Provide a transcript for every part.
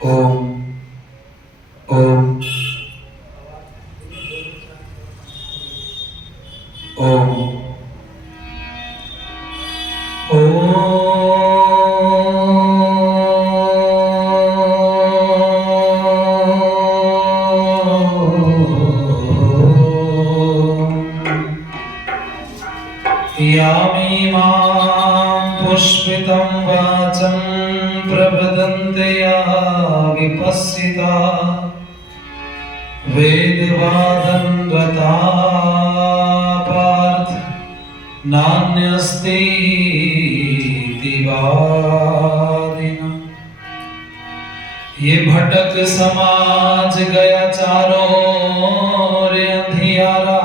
ओम ओम ओम यामि मां पुष्पितं वाचं प्रवदन्ते या विपस्सिता वेदवादं रता पार्थ नान्यस्ति वादिना। ये भटक समाज गया चारों ओर अंधियारा,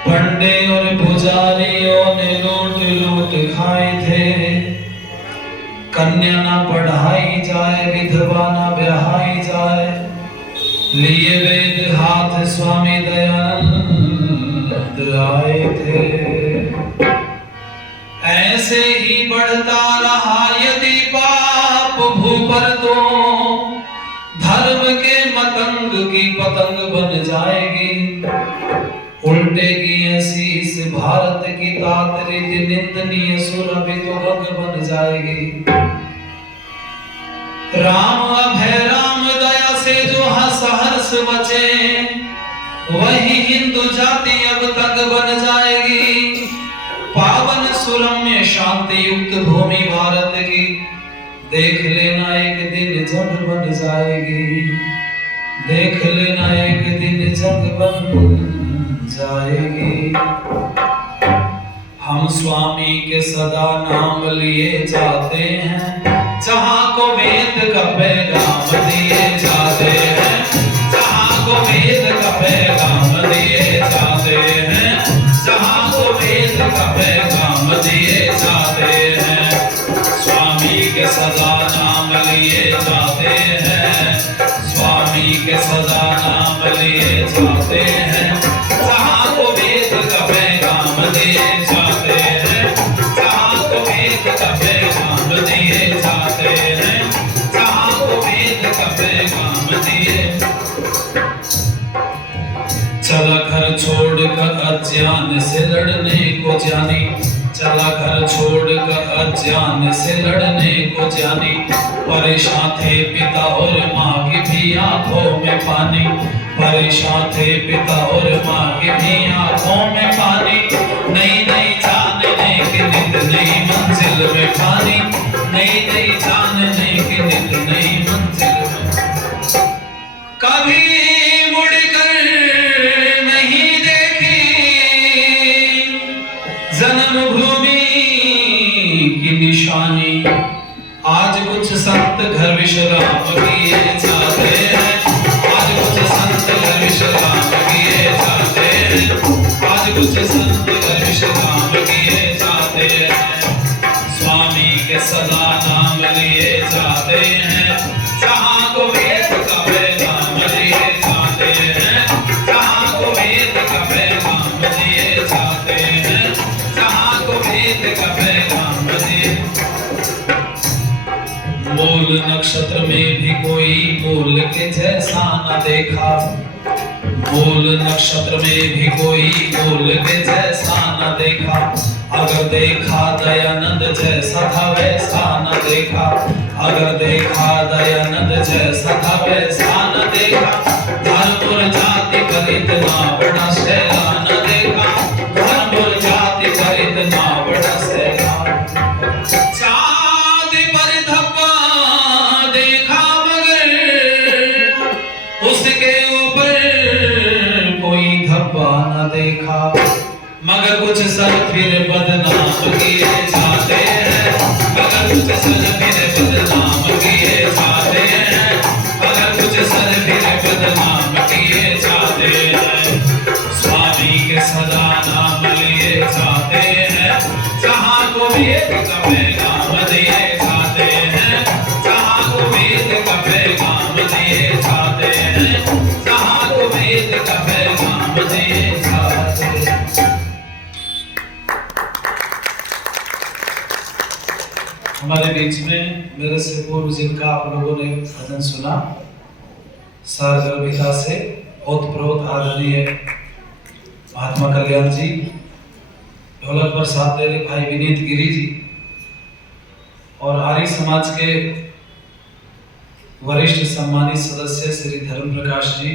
पंडे और पुजारियों ने लूट लूट खाए थे। कन्या ना पढ़ाई जाए, विधवा ना ब्याहाई जाए, लिए वेद हाथ स्वामी दयानंद आए थे। ऐसे ही बढ़ता रहा यदि पाप भू पर, तो धर्म के मतंग की पतंग बन जाएगी। उल्टेगी ऐसी इस भारत की तातरी, निंदनीय सुरभि तो रंग बन जाएगी। राम अभय राम दया से जो हंस हर्ष बचे, वही हिंदू जाति अब तक बन जाएगी। पावन सुरम्य शांति युक्त भूमि भारत की, देख लेना एक दिन जग बन जाएगी। देख लेना एक दिन जग बन जाएगी। हम स्वामी के सदा नाम लिए जाते हैं, जहां को वेद का पैगाम दिए जाते हैं। जहां को वेद का पैगाम दिए जाते हैं। जहां को वेद का पैगाम दिए जाते हैं। स्वामी के सदा नाम लिए जाते हैं। स्वामी के सदा नाम लिए जाते हैं। जहां को वेद का पैगाम दिए जाते हैं। जहां को वेद का पैगाम दिए जाते हैं। जहां को वेद का पैगाम दिए। चला घर छोड़कर अज्ञान से लड़ने को जानी। चला घर छोड़कर अज्ञान से लड़ने को जानी। परेशान थे पिता और माँ की भी आंखों में पानी। परेशान थे पिता और माँ की भी आंखों में पानी। नई नई जानने की नित नई मंजिल में पानी। नई नई जानने की नित नई मंजिल में। कभी मुड़कर नहीं देखी जन्मभूमि की निशानी। आज कुछ संत घर विश्राम किए जाते हैं। आज कुछ संत घर विश्राम किए जाते हैं। आज कुछ संत घर विश्राम किए जाते हैं। स्वामी के सदा नाम लिए जाते हैं। जहां को वेद का पैगाम दिए जाते हैं। जहां को वेद का पैगाम दिए जाते हैं। जहां को वेद का पैगाम दिए। मूल नक्षत्र में भी कोई मूल के जैसा न देखा। मूल नक्षत्र में भी कोई मूल के जैसा न देखा। अगर देखा दयानंद जैसा था वैसा न देखा। अगर देखा दयानंद जैसा था वैसा न देखा। धर्म और जाति पर इतना बड़ा सहला न देखा। धर्म और जाति पर इतना बड़ा सहला। चांद पर धब्बा देखा मगर उसके ऊपर कोई धब्बा न देखा। मगर कुछ सर फिर बदनाम किए जाते हैं। मगर कुछ सर फिर बदनाम किए जाते हैं। मगर कुछ सर फिर बदनाम किए जाते हैं। स्वामी के सदा नाम लिए जाते हैं। जहां को वेद का पैगाम दिए जाते हैं। जहां को वेद का पैगाम दिए जाते हैं। जहां को वेद का पैगाम दिए जाते हैं। हमारे बीच में मेरे से पूर्व जिनका आप लोगों ने भजन सुना सारगर्भिता से ओतप्रोत आदरणीय महात्मा कल्याण जी, ढोलक पर साथ दे रहे भाई विनीत गिरी जी और आर्य समाज के वरिष्ठ सम्मानित सदस्य श्री धर्म प्रकाश जी,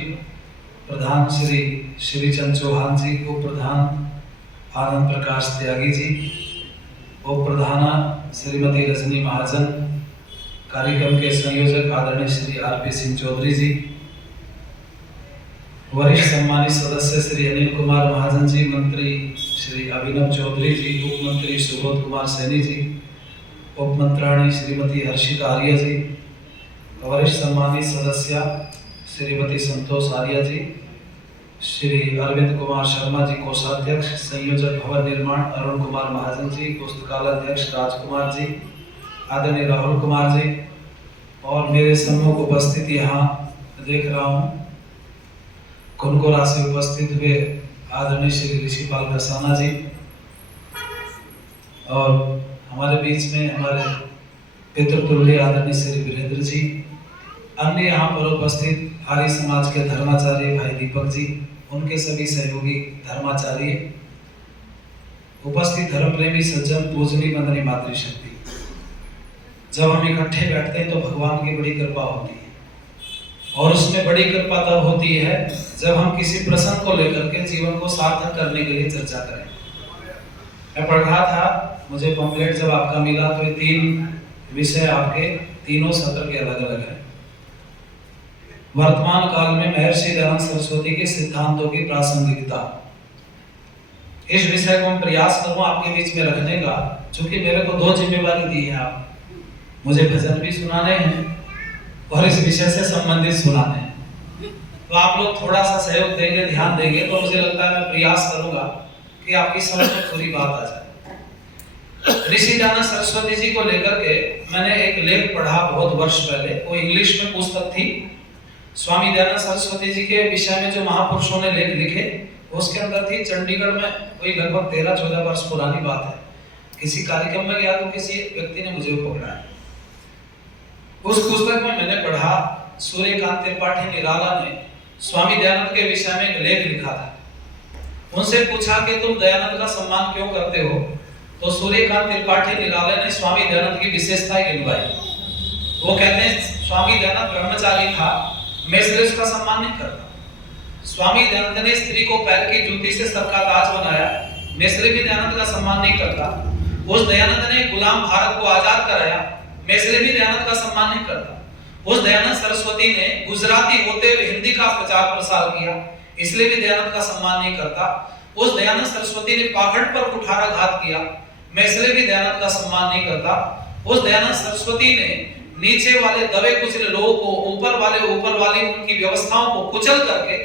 प्रधान श्री श्रीचंद चौहान जी, उप प्रधान आनंद प्रकाश त्यागी जी, उप प्रधाना श्रीमती रजनी महाजन, कार्यक्रम के संयोजक आदरणीय श्री आरपी सिंह चौधरी जी, वरिष्ठ सम्मानित सदस्य श्री अनिल कुमार महाजन जी, मंत्री श्री अभिनव चौधरी जी, उप मंत्री सुबोध कुमार सैनी जी, उप मंत्राणी श्रीमती हर्षिता आर्य जी, वरिष्ठ सम्मानित सदस्य श्रीमती संतोष आर्य जी, श्री अरविंद कुमार शर्मा जी कोषाध्यक्ष, संयोजक भवन निर्माण अरुण कुमार महाजन जी, पुस्तकालय राजकुमार जी, आदरणीय राहुल कुमार जी और मेरे सम्मुख उपस्थित यहाँ देख रहा हूँ कुनकोरा से उपस्थित हुए आदरणीय श्री ऋषिपाल कसाना जी और हमारे बीच में हमारे पितृतुल्य आदरणीय श्री वीरेंद्र जी, अन्य यहाँ पर उपस्थित आर्य समाज के धर्माचार्य भाई दीपक जी, उनके सभी सहयोगी धर्माचार्य, उपस्थित धर्म प्रेमी सज्जन, पूजनी वंदनीय मातृशक्ति। जब हम इकट्ठे बैठते हैं तो भगवान की बड़ी कृपा होती है और उसमें बड़ी कृपा तब होती है जब हम किसी प्रसंग को लेकर के जीवन को सार्थक करने के लिए चर्चा करें। मैं पढ़ रहा था, मुझे पम्फलेट जब आपका मिला तो ये 3 विषय आपके तीनों सत्र के अलग अलग हैं। वर्तमान काल में महर्षि दयानंद सरस्वती के सिद्धांतों की प्रासंगिकता, इस विषय को मैं प्रयास करूं आपके बीच में रखने का, क्योंकि मेरे को 2 जिम्मेवारी दी है। आप मुझे भजन भी सुनाने हैं और इस विषय से संबंधित सुनाने हैं, तो आप लोग थोड़ा सा सहयोग देंगे, ध्यान देंगे तो मुझे लगता है मैं प्रयास करूंगा कि आपकी समझ में पूरी बात आ जाए। ऋषि दयानंद सरस्वती जी को लेकर के मैंने एक लेख पढ़ा बहुत वर्ष पहले, वो इंग्लिश में पुस्तक थी। स्वामी दयानंद सरस्वती जी के विषय में जो महापुरुषों ने लेख लिखे उसके अंदर थी। चंडीगढ़ में कोई लगभग 13-14 वर्ष पुरानी बात है, किसी कार्यक्रम में गया तो किसी व्यक्ति ने मुझे पकड़ा है। उस पुस्तक में मैंने पढ़ा, सूर्यकांत त्रिपाठी निराला ने स्वामी दयानंद के विषय में एक लेख लिखा था। उनसे पूछा कि तुम दयानंद का सम्मान क्यों करते हो, तो सूर्यकांत त्रिपाठी निराला ने स्वामी दयानंद की विशेषताएं गिनवाई। वो कहते हैं स्वामी दयानंद ब्रह्मचारी था, मैं इसलिए उसका सम्मान नहीं करता। स्वामी दयानंद ने स्त्री को पैर की जूती से सर का ताज बनाया, मैं इसलिए भी दयानंद का सम्मान नहीं करता। उस दयानंद ने गुलाम भारत को आजाद कराया, मैं इसलिए भी दयानंद का सम्मान नहीं करता। उस दयानंद सरस्वती ने गुजराती होते हुए हिंदी का प्रचार प्रसार किया, इसलिए भी दयानंद का सम्मान नहीं करता। उस दयानंद सरस्वती ने पाखंड पर कुठाराघात किया, मैं इसलिए भी दयानंद का सम्मान नहीं करता। उस दयानंद सरस्वती ने नीचे वाले दबे कुचले लोगों को ऊपर वाली उनकी व्यवस्थाओं को कुचल करके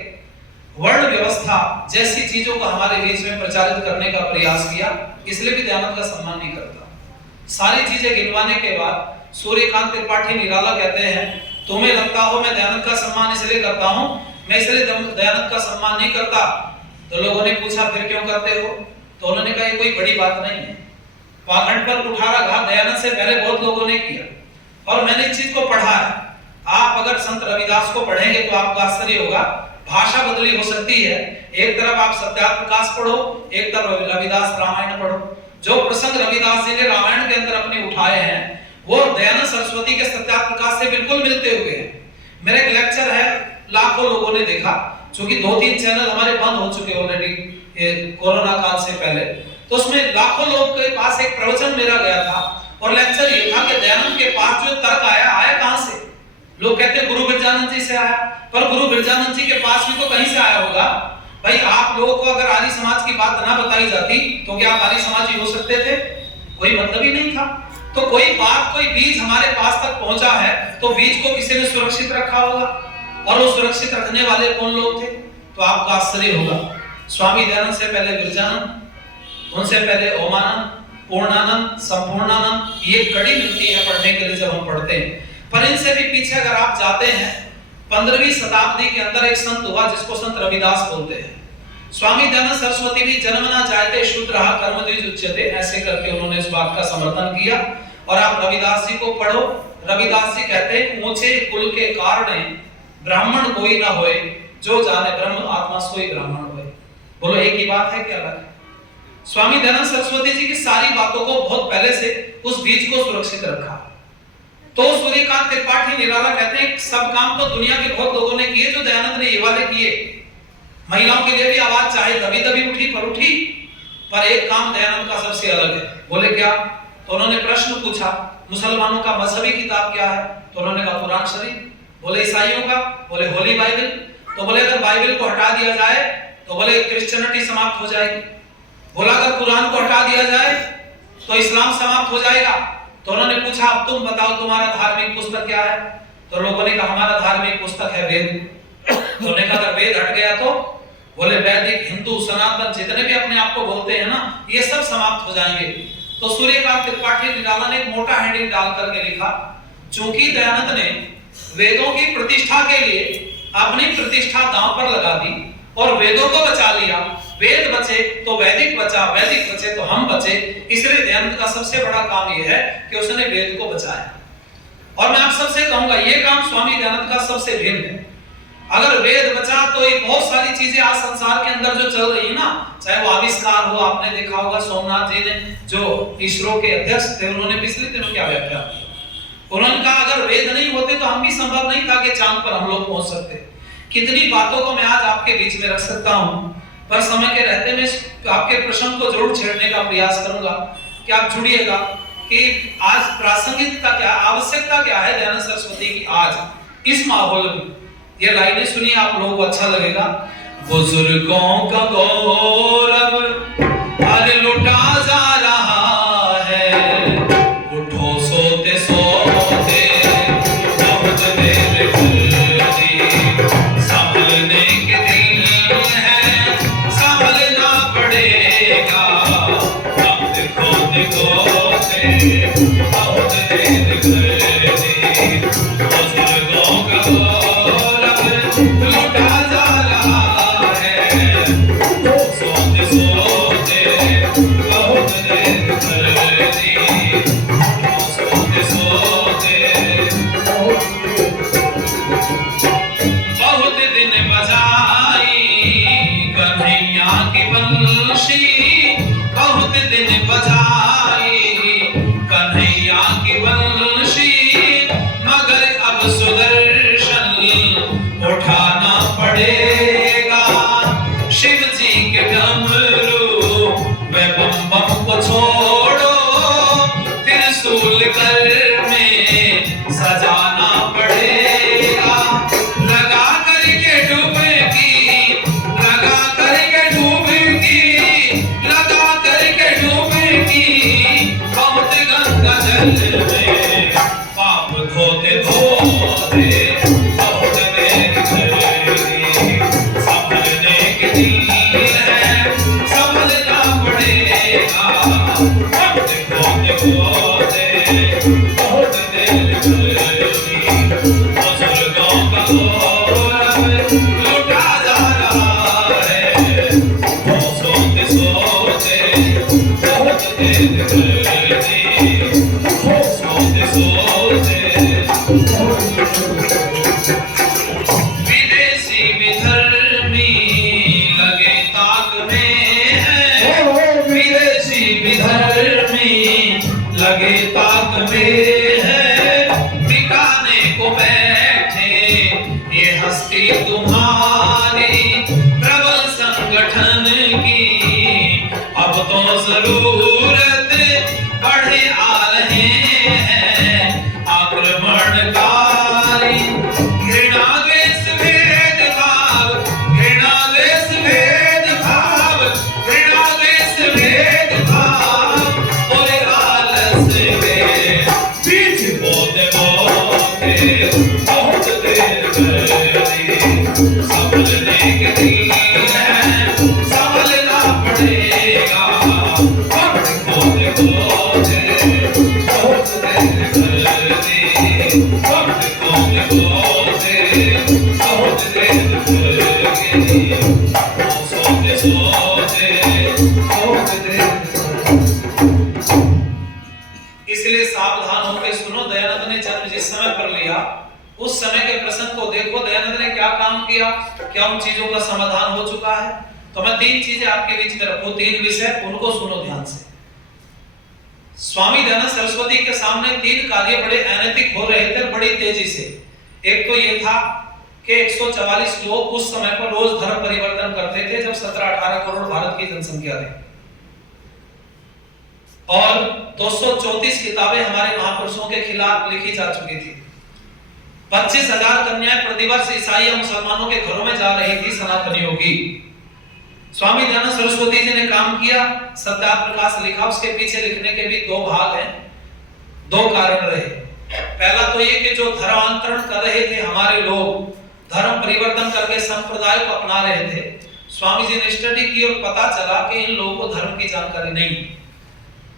वर्ण व्यवस्था जैसी चीजों को हमारे बीच में प्रचारित करने का प्रयास किया, इसलिए भी दयानंद का सम्मान नहीं करता। सारी चीजें गिनवाने के बाद सूर्यकांत त्रिपाठी निराला कहते हैं, तुम्हें लगता हो मैं दयानंद का सम्मान इसलिए करता हूं, मैं इसलिए दयानंद का सम्मान नहीं करता। तो लोगों ने पूछा फिर क्यों करते हो, तो उन्होंने कहा ये कोई बड़ी बात नहीं है। पाखंड पर कुठाराघात दयानंद से पहले बहुत लोगों ने किया और मैंने इस चीज को पढ़ा है। आप अगर संत रविदास को पढ़ेंगे तो आपको आश्चर्य होगा, भाषा बदली हो सकती है। एक तरफ आप सत्यार्थ प्रकाश पढ़ो, एक तरफ रविदास रामायण पढ़ो। जो प्रसंग रविदास जी ने रामायण के अंदर अपने उठाए हैं वो दयानंद सरस्वती के सत्यार्थ प्रकाश से बिल्कुल मिलते हुए हैं। मेरा एक लेक्चर है, लाखों लोगों ने देखा, क्योंकि 2-3 चैनल हमारे बंद हो चुके ऑलरेडी कोरोना काल से पहले, तो उसमें लाखों लोग के पास एक प्रवचन मेरा गया था और लेक्चर ये था कि दयानंद के पास जो तर्क आया कहां से। लोग कहते गुरु बिरजानंद जी से आया, पर गुरु बिरजानंद जी के पास भी तो कहीं से आया होगा। भाई आप लोगों को अगर आर्य समाज की बात ना बताई जाती तो क्या आप आर्य समाज ही हो सकते थे? कोई मतलब ही नहीं था। तो कोई बात, कोई बीज हमारे पास तक पहुंचा है तो बीज को किसी ने सुरक्षित रखा होगा, और वो सुरक्षित रखने वाले कौन लोग थे? तो आपको आश्चर्य होगा, स्वामी दयानंद से पहले बिरजानंद, उनसे पहले ओमानंद, पूर्णानंद, संपूर्णानंद, ये कड़ी मिलती है पढ़ने के लिए जब हम पढ़ते हैं। पर इनसे भी पीछे अगर आप जाते हैं 15वीं शताब्दी के अंदर एक संत हुआ जिसको संत रविदास बोलते हैं। स्वामी दयानंद सरस्वती भी जन्मना जायते शूद्रः कर्मद्विज उच्यते, ऐसे करके उन्होंने इस बात का समर्थन किया और आप रविदास जी को पढ़ो। रविदास जी कहते हैं ऊंचे कुल के कारणे ब्राह्मण कोई ना होए, जो जाने ब्रह्म आत्मा सोई ब्राह्मण होए। बोलो एक ही बात है कि अलग है? स्वामी दयानंद सरस्वती जी की सारी बातों को बहुत पहले से उस बीज को सुरक्षित रखा। तो सूर्यकांत त्रिपाठी निराला कहते हैं सब काम तो दुनिया के बहुत लोगों ने किए, जो दयानंद ने ये वाले किए। महिलाओं के लिए भी आवाज चाहे दबी दबी उठी पर उठी, पर एक काम दयानंद का सबसे अलग है। बोले क्या? तो उन्होंने प्रश्न पूछा मुसलमानों का मजहबी किताब क्या है? तो उन्होंने कहा कुरान शरीफ। बोले ईसाइयों का? बोले होली बाइबल। तो बोले अगर बाइबल को हटा दिया जाए तो बोले क्रिश्चियनिटी समाप्त हो जाएगी। बोला अगर कुरान को हटा दिया जाए तो इस्लाम समाप्त हो जाएगा। तो उन्होंने पूछा अब तुम बताओ तुम्हारा धार्मिक पुस्तक क्या है? तो लोगों ने कहा हमारा धार्मिक पुस्तक है वेद। तो उन्होंने कहा अगर वेद हट गया तो? बोले वैदिक, हिंदू, सनातन जितने भी अपने आप को बोलते हैं ना, ये सब समाप्त हो जाएंगे। तो सूर्यकांत त्रिपाठी निराला ने एक मोटा हेडिंग डाल करके लिखा, चूंकि दयानंद ने वेदों की प्रतिष्ठा के लिए अपनी प्रतिष्ठा दांव पर लगा दी और वेदों को बचा लिया, वेद बचे तो वैदिक बचा, वैदिक बचे तो हम बचे, इसलिए दयानंद का सबसे बड़ा काम यह है कि उसने वेद को बचाया। और मैं आप सबसे कहूंगा ये काम स्वामी दयानंद का सबसे भिन्न है। अगर वेद बचा तो ये बहुत सारी चीजें आज संसार के अंदर जो चल रही है ना, चाहे वो आविष्कार हो, आपने देखा होगा सोमनाथ जी ने जो इसरो के अध्यक्ष थे उन्होंने पिछले दिनों क्या व्याख्या की, उन्होंने कहा अगर वेद नहीं होते तो हम भी संभव नहीं था कि चांद पर हम लोग पहुंच सकते। कितनी बातों को मैं आज आपके बीच में रख सकता हूं, पर समय के रहते मैं आपके प्रश्न को जरूर छेड़ने का प्रयास करूंगा कि आप जुड़िएगा कि आज प्रासंगिकता क्या, आवश्यकता क्या है दयानंद सरस्वती की आज इस माहौल में। ये लाइनें सुनिए आप लोगों को अच्छा लगेगा। बुजुर्गों का गौरव अरे लुटा जा रहा है, उठो सोते सोते बहुत देर गुजरी, संभलने के दिन है संभलना पड़ेगा, वक्त खोते खोते बहुत देर गुजरी, बुजुर्गों का लुटा जा रहा है, सोते सोते बहुत देर गुजरी, सोते सोते बहुत दिन बजाई कन्हैया की बंशी, बहुत दिन बजाई कन्हैया की बंशी, मगर अब सुदर्शन उठाना पड़ेगा, शिव जी के डमरू वे बम बम को छोड़ो, त्रिशूल कर में सजाना पड़ेगा, लगा करके डुबकी, लगा करके डुबकी, लगा करके डुबकी, बहुत गंगा जल में पाप धोते धोते बहुत देर गुजरी, संभलने के दिन है संभलना पड़ेगा, वक्त खोते खोते बहुत देर गुजरी, बुजुर्गों का गौरव लुटा जा रहा है, वो सोते सोते बहुत देर गुजरी, वो सोते सोते विदेशी विधर्मी लगे ताक में है, विदेशी विधर्मी लगे ताक में है, मिटाने को बैठे ये हस्ती तुम्हारी, प्रबल संगठन की अब तो जरूरत बढ़े आ रहे हैं आक्रमणकारी, घृणा द्वेष भेद भाव, घृणा द्वेष भेद भाव, घृणा द्वेष भेद भाव, और आलस में बीच बोते बोते बहुत देर गुजरी, संभलने के दिन है संभलना पड़ेगा, वक्त खोते खोते बहुत देर गुजरी, वक्त खोते खोते बहुत देर गुजरी, सोते सोते बहुत देर। इसलिए सावधान किया, उस समय के प्रसंग को देखो, दयानंद ने क्या काम किया, क्या उन चीजों का समाधान हो चुका है। तो मैं 3 चीजें आपके बीच में रखूं, 3 विषय, उनको सुनो ध्यान से। स्वामी दयानंद सरस्वती के सामने 3 कार्य बड़े अनैतिक हो रहे थे बड़ी तेजी से। एक तो ये था कि 144 लोग उस समय पर रोज धर्म परिवर्तन करते थे जब 17-18 करोड़ भारत की जनसंख्या थी, और 234 किताबें हमारे महापुरुषों के खिलाफ लिखी जा चुकी थी। 25,000 कन्याएं प्रतिवर्ष ईसाई या मुसलमानों के घरों में जा रही थी सनातनियों की। स्वामी दयानंद सरस्वती जी ने काम किया, सत्याप्रकाश लिखा, उसके पीछे लिखने के भी 2 भाग हैं, 2 कारण रहे। पहला तो ये कि जो धर्मांतरण कर रहे थे हमारे लोग, धर्म परिवर्तन करके संप्रदाय को अपना रहे थे, स्वामी जी ने स्टडी की और पता चला कि इन लोगों को धर्म की जानकारी नहीं।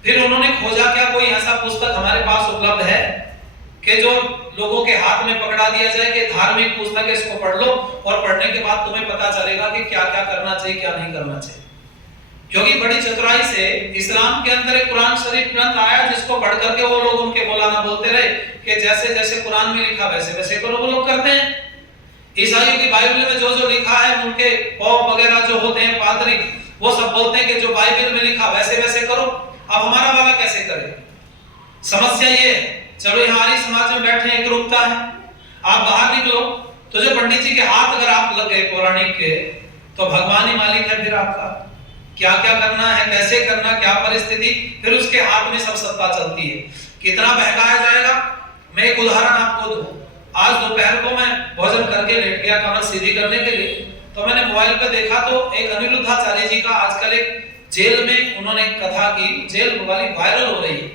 फिर उन्होंने खोजा क्या कोई ऐसा पुस्तक हमारे पास उपलब्ध है कि जो लोगों के हाथ में पकड़ा दिया जाए कि धार्मिक पुस्तक है, इसको पढ़ लो और पढ़ने के बाद तुम्हें पता चलेगा कि क्या क्या करना चाहिए, क्या नहीं करना चाहिए। क्योंकि बड़ी चतुराई से इस्लाम के अंदर एक कुरान शरीफ ग्रंथ आया जिसको पढ़ करके वो लोग उनके मौलाना बोलते रहे कि जैसे जैसे कुरान में लिखा वैसे वैसे करो, वो लोग करते हैं। ईसाइयों की बाइबल में जो जो लिखा है, उनके पॉप वगैरह जो होते हैं पादरी, वो सब बोलते हैं कि जो बाइबल में लिखा वैसे वैसे करो। अब हमारा वाला कैसे करे? समस्या ये है, चलो यहाँ आर्य समाज में बैठे एक रूपता है, आप बाहर निकलो तो जो पंडित जी के हाथ अगर आप लग गए पौराणिक के, तो भगवान ही मालिक है फिर आपका। क्या क्या करना है, कैसे करना, क्या परिस्थिति, फिर उसके हाथ में सब सत्ता चलती है। कितना बहकाया जाएगा। मैं एक उदाहरण आपको दूं। आज दोपहर को मैं भोजन करके लेट गया कमर सीधी करने के लिए, तो मैंने मोबाइल पे देखा तो एक अनिरुद्धाचार्य जी का आजकल एक जेल में उन्होंने कथा की, जेल वाली वायरल हो रही है।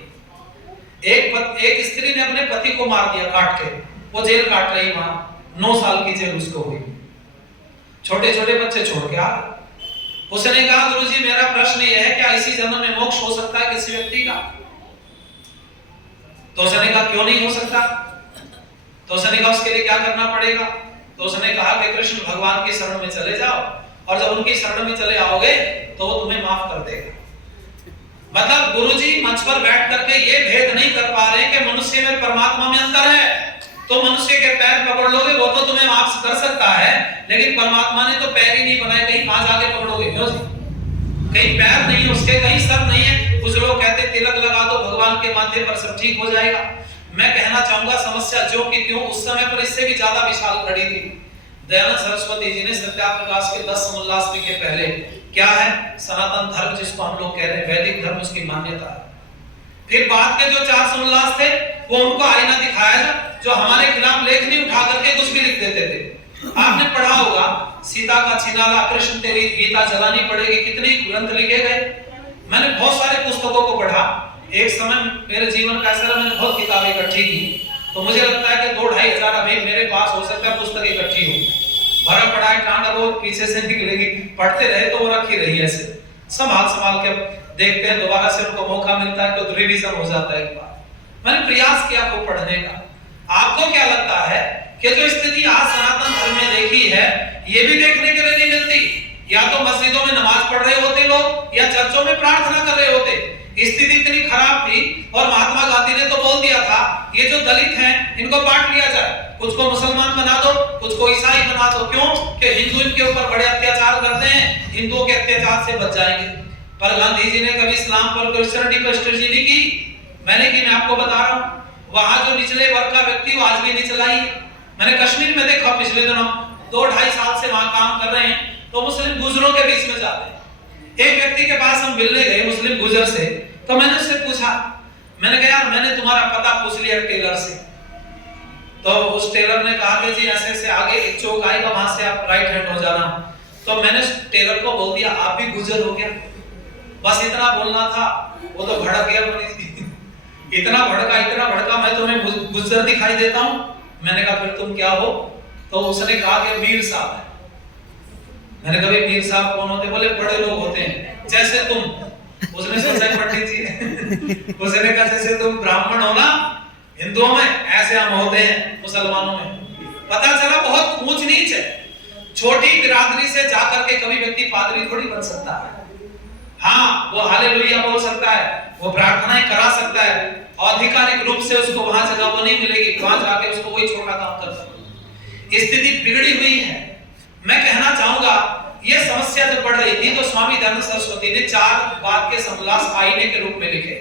एक स्त्री ने अपने पति को मार दिया काट के, वो जेल काट रही, वहां 9 साल की जेल उसको हुई, छोटे छोटे बच्चे छोड़ के आ। उसने कहा गुरुजी मेरा प्रश्न यह है, क्या इसी जन्म में मोक्ष हो सकता है किसी व्यक्ति का? तो उसने कहा क्यों नहीं हो सकता? तो उसने कहा उसके लिए क्या करना पड़ेगा? तो उसने कहा कि कृष्ण भगवान की शरण में चले जाओ, और जब उनकी शरण में चले आओगे तो वो तुम्हें माफ कर देगा। मतलब गुरुजी मंच पर बैठ करके ये भेद नहीं कर पा रहे कि मनुष्य में परमात्मा में अंतर है। तो मनुष्य के पैर पकड़ लोगे वो तो तुम्हें माफ कर सकता है, लेकिन परमात्मा ने तो पैर ही नहीं बनाए, कहीं कहां जाके पकड़ोगे? कहीं पैर नहीं उसके, कहीं सर नहीं है। कुछ लोग कहते तिलक लगा दो भगवान के माथे पर सब ठीक हो जाएगा। मैं कहना चाहूंगा समस्या जो कि क्यों उस समय पर इससे भी ज्यादा विशाल खड़ी थी। दयानंद सरस्वती जी ने सत्याप्रकाश के 10 समोल्लास लिखे। पहले क्या है? सनातन धर्म जिसको हम लोग कह रहे हैं, वैदिक धर्म, उसकी मान्यता है। फिर बाद के जो 4 समोल्लास थे वो उनको आईना दिखाया जो हमारे खिलाफ लेख नहीं उठा करके कुछ भी लिख देते थे। आपने पढ़ा होगा सीता का छिनाला, कृष्ण तेरी गीता जलानी पड़ेगी, कितने ग्रंथ लिखे गए। मैंने बहुत सारे पुस्तकों को पढ़ा। एक समय मेरे जीवन का ऐसा मैंने बहुत किताबें इकट्ठी की, तो मुझे लगता है कि 2-2.5 हजार अभी मेरे पास हो सकता है पुस्तक इकट्ठी हो। भरा पड़ा है कांड, वो पीछे से निकलेगी, पढ़ते रहे तो वो रखी रही ऐसे संभाल संभाल के देखते हैं, दोबारा से उनको मौका मिलता है तो रिवीजन हो जाता है एक बार। मैंने प्रयास किया वो पढ़ने का। आपको क्या लगता है कि जो स्थिति आज सनातन धर्म में देखी है, ये भी देखने के लिए नहीं मिलती? या तो मस्जिदों में नमाज पढ़ रहे होते लोग, या चर्चों में प्रार्थना कर रहे होते। स्थिति इतनी खराब थी, और महात्मा गांधी ने तो बोल दिया था ये जो दलित हैं इनको बांट लिया जाए, कुछ को मुसलमान बना दो, कुछ को ईसाई बना दो। क्यों? कि हिंदू इनके ऊपर बड़े अत्याचार करते हैं, हिंदुओं के अत्याचार से बच जाएंगे। पर गांधी जी ने कभी इस्लाम पर क्रिश्चियनिटी पर स्ट्रेटजी नहीं की। मैंने की, मैं आपको बता रहा हूं, वहां जो निचले वर्ग का व्यक्ति वो आज भी निचला ही है। मैंने कश्मीर में देखा पिछले दिनों, 2-2.5 साल से वहां काम कर रहे हैं, तो मुस्लिम गुजरों के बीच में जाते हैं। एक व्यक्ति के पास हम मिलने गए मुस्लिम गुजर से, तो मैंने उससे पूछा, मैंने कहा यार मैंने तुम्हारा पता पूछ लिया टेलर से। तो उस टेलर ने कहा कि जी ऐसे से आगे एक चौक आएगा, वहां से आप राइट हैंड हो जाना। तो मैंने टेलर को बोल दिया आप भी गुजर हो क्या? बस इतना बोलना था, वो तो भड़क गया। इतना भड़का मैं तुम्हें गुजर दिखाई देता हूं। मैंने कहा फिर तुम क्या हो? तो उसने कहा कि मीर साहब है। मैंने कहा मीर साहब कौन होते? बोले बड़े लोग होते हैं जैसे तुम। उसने सोचा पंडित जी, उसने कहा जैसे तुम ब्राह्मण हो ना हिंदुओं में, ऐसे हम होते हैं मुसलमानों में। पता चला बहुत ऊंच नीच है। छोटी बिरादरी से जाकर के कभी व्यक्ति पादरी थोड़ी बन सकता है। हाँ, वो हालेलुया बोल सकता है, वो प्रार्थनाएं करा सकता है, और आधिकारिक रूप से उसको वहां जगह वो नहीं मिलेगी, वहां जाके उसको वही छोटा काम करना। स्थिति बिगड़ी हुई है। मैं कहना चाहूंगा ये समस्या जब बढ़ रही थी तो स्वामी दयानंद सरस्वती ने 4 बात के समोल्लास आईने के रूप में लिखे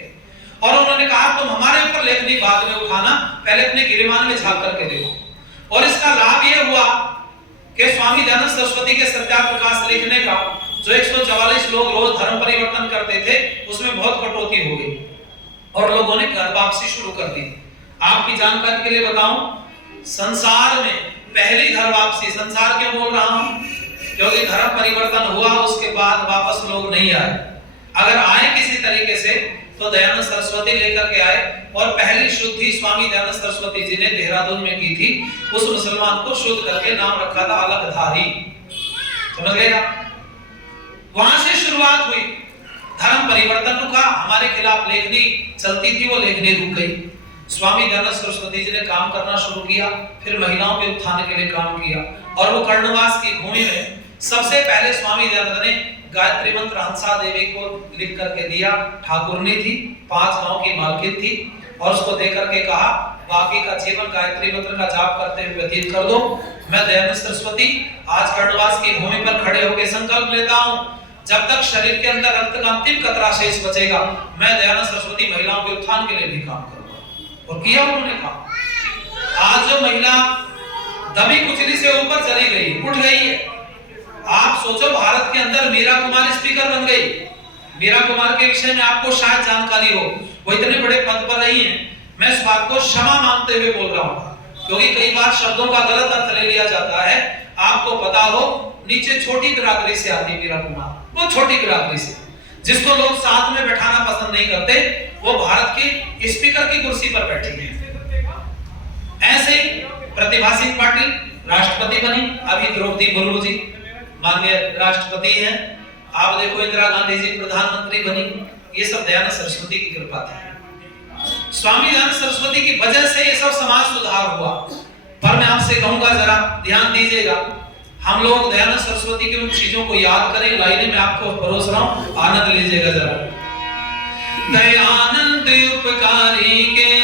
और उन्होंने कहा तुम हमारे ऊपर लेखनी बाद में उठाना, पहले अपने गिरिमान में झांक करके देखो। और इसका लाभ ये हुआ कि स्वामी दयानंद सरस्वती के सत्याप्रकाश लिखने का जो 144 लोग रोज धर्म परिवर्तन करते थे उसमें बहुत कटौती हो गई और लोगों ने घर वापसी शुरू कर दी। आपकी जानकारी के लिए बताऊं, संसार में पहली घर वापसी, संसार क्यों बोल रहा हूं, क्योंकि धर्म परिवर्तन हुआ उसके बाद वापस लोग नहीं आए। अगर आए किसी तरीके से तो दयानंद सरस्वती लेकर के आए और पहली शुद्धि स्वामी दयानंद सरस्वती जी ने देहरादून में की थी। उस मुसलमान को शुद्ध करके नाम रखा था अलगधारी, समझ गए आप? वहां से शुरुआत हुई, धर्म परिवर्तन रुका, हमारे खिलाफ लेखनी चलती थी वो लेखनी रुक गई। स्वामी दयानंद सरस्वती जी ने काम करना शुरू किया, फिर महिलाओं के उत्थान के लिए काम किया और वो कर्णवास की भूमि में सबसे पहले स्वामी दयानंद ने गायत्री मंत्र हंसा देवी को लिख करके दिया। ठाकुरनी थी, 5 गांव की मालकिन थी और उसको देकर के कहा बाकी का जीवन गायत्री मंत्र का जाप करते हुए व्यतीत कर दो। मैं दयानंद सरस्वती आज कर्णवास की भूमि पर खड़े होकर संकल्प लेता हूं, जब तक शरीर के अंदर रक्त का अंतिम कतरा शेष बचेगा मैं दयानंद सरस्वती महिलाओं के उत्थान के लिए भी काम करूंगा। और किया उन्होंने काम। आज जो महिला दबी कुचली से ऊपर चली गई, उठ गई है। आप सोचो भारत के अंदर मीरा कुमार स्पीकर बन गई। मीरा कुमार के विषय में आपको शायद जानकारी हो, वो इतने बड़े पद पर रही हैं। मैं इस बात को क्षमा मांगते हुए बोल रहा हूं क्योंकि कई बार शब्दों का गलत अर्थ ले लिया जाता है। आपको पता हो नीचे छोटी बिरादरी से आती है मीरा कुमार, वो छोटी बिरादरी से, जिसको लोग साथ में बैठाना पसंद नहीं करते, वो भारत की स्पीकर की कुर्सी पर बैठी है। ऐसे प्रतिभा सिंह पाटिल राष्ट्रपति बनी, अभी द्रौपदी मुर्मू जी माननीय राष्ट्रपति हैं। आप देखो इंदिरा गांधी जी प्रधानमंत्री बनी, ये सब दयानंद सरस्वती की कृपा थी। स्वामी दयानंद सरस्वती की वजह से ये सब समाज सुधार हुआ। पर मैं आपसे कहूंगा जरा ध्यान दीजिएगा, हम लोग दयानंद सरस्वती की उन चीजों को याद करें। लाइनें में आपको परोस रहा हूं, आनंद लीजिएगा जरा। दयानंद उपकारी के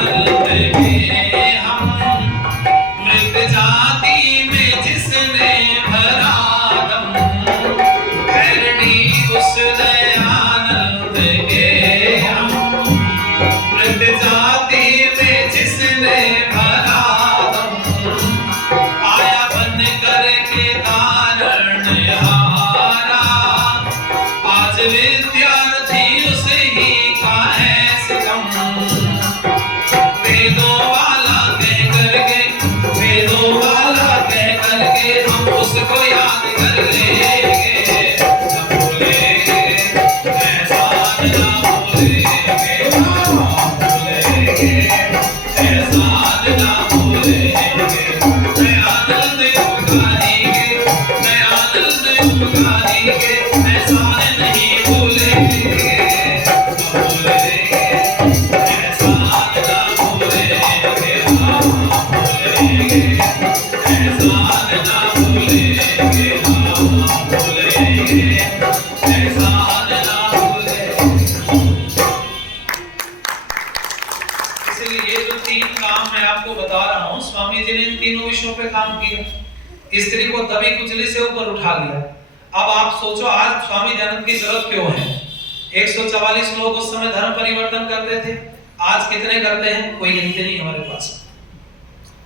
आनंद के हम, मृत जाति में जिसने भरा दम, खैरनी उस दयानंद के हम, मृत जाति में जिसने भरा दम, आया बन करके तारणहारा, आज विद्यार्थी उसे ही का है सितम, वेदों वाला कह करके, वेदों वाला कह करके हम उसको याद कर लेंगे, न भूलेंगे एहसान, न भूलेंगे, न भूलेंगे एहसान, न भूलेंगे, दयानंद पुकारेंगे, दयानंद पुकारेंगे, एहसान नहीं भूलेंगे, न भूलेंगे एहसान, न भूलेंगे, न भूलेंगे एहसान, न भूलेंगे, न भूलेंगे एहसान, न भूलेंगे। इसलिए ये जो तीन काम मैं आपको बता रहा हूं, स्वामी जी ने इन तीनों विषयों पे काम किया। स्त्री को दबी कुचली से ऊपर उठा लिया। अब आप सोचो आज स्वामी दयानंद की जरूरत क्यों है? 144 लोग उस समय धर्म परिवर्तन करते थे, आज कितने करते हैं कोई गिनती नहीं हमारे पास।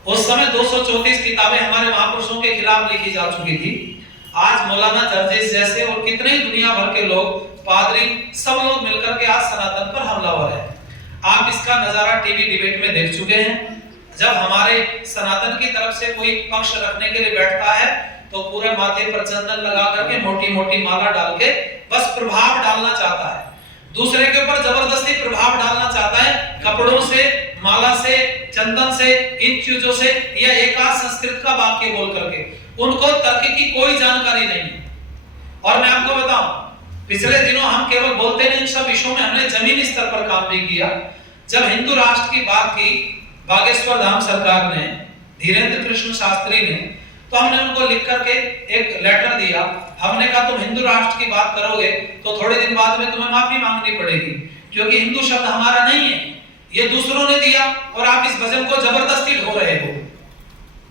उस समय 234 किताबें हमारे महापुरुषों के खिलाफ लिखी जा चुकी थी। आज मौलाना जर्जिस जैसे और कितने ही दुनिया भर के लोग, पादरी, सब लोग मिलकर के आज सनातन पर हमलावर हैं। आप इसका नजारा टीवी डिबेट में देख चुके हैं। जब हमारे सनातन की तरफ से कोई पक्ष रखने के लिए बैठता है तो पूरे माथे पर चंदन लगा करके मोटी मोटी माला डाल के बस प्रभाव डालना चाहता है, दूसरे के ऊपर जबरदस्ती प्रभाव डालना चाहता है, कपड़ों से, माला से, चंदन से, इन चीजों से, या एकाध संस्कृत का वाक्य बोल करके। उनको तर्क की कोई जानकारी नहीं। और मैं आपको बताऊं, पिछले दिनों हम केवल बोलते नहीं, इन सब विषयों में हमने जमीनी स्तर पर काम भी किया। जब हिंदू राष्ट्र की बात की बागेश्वर धाम सरकार ने, धीरेन्द्र कृष्ण शास्त्री ने, तो हमने उनको लिख करके एक लेटर दिया। हमने कहा तुम हिंदू राष्ट्र की बात करोगे तो थोड़े दिन बाद में तुम्हें माफी मांगनी पड़ेगी, क्योंकि हिंदू शब्द हमारा नहीं है, ये दूसरों ने दिया और आप इस भजन को जबरदस्ती ढो रहे हो।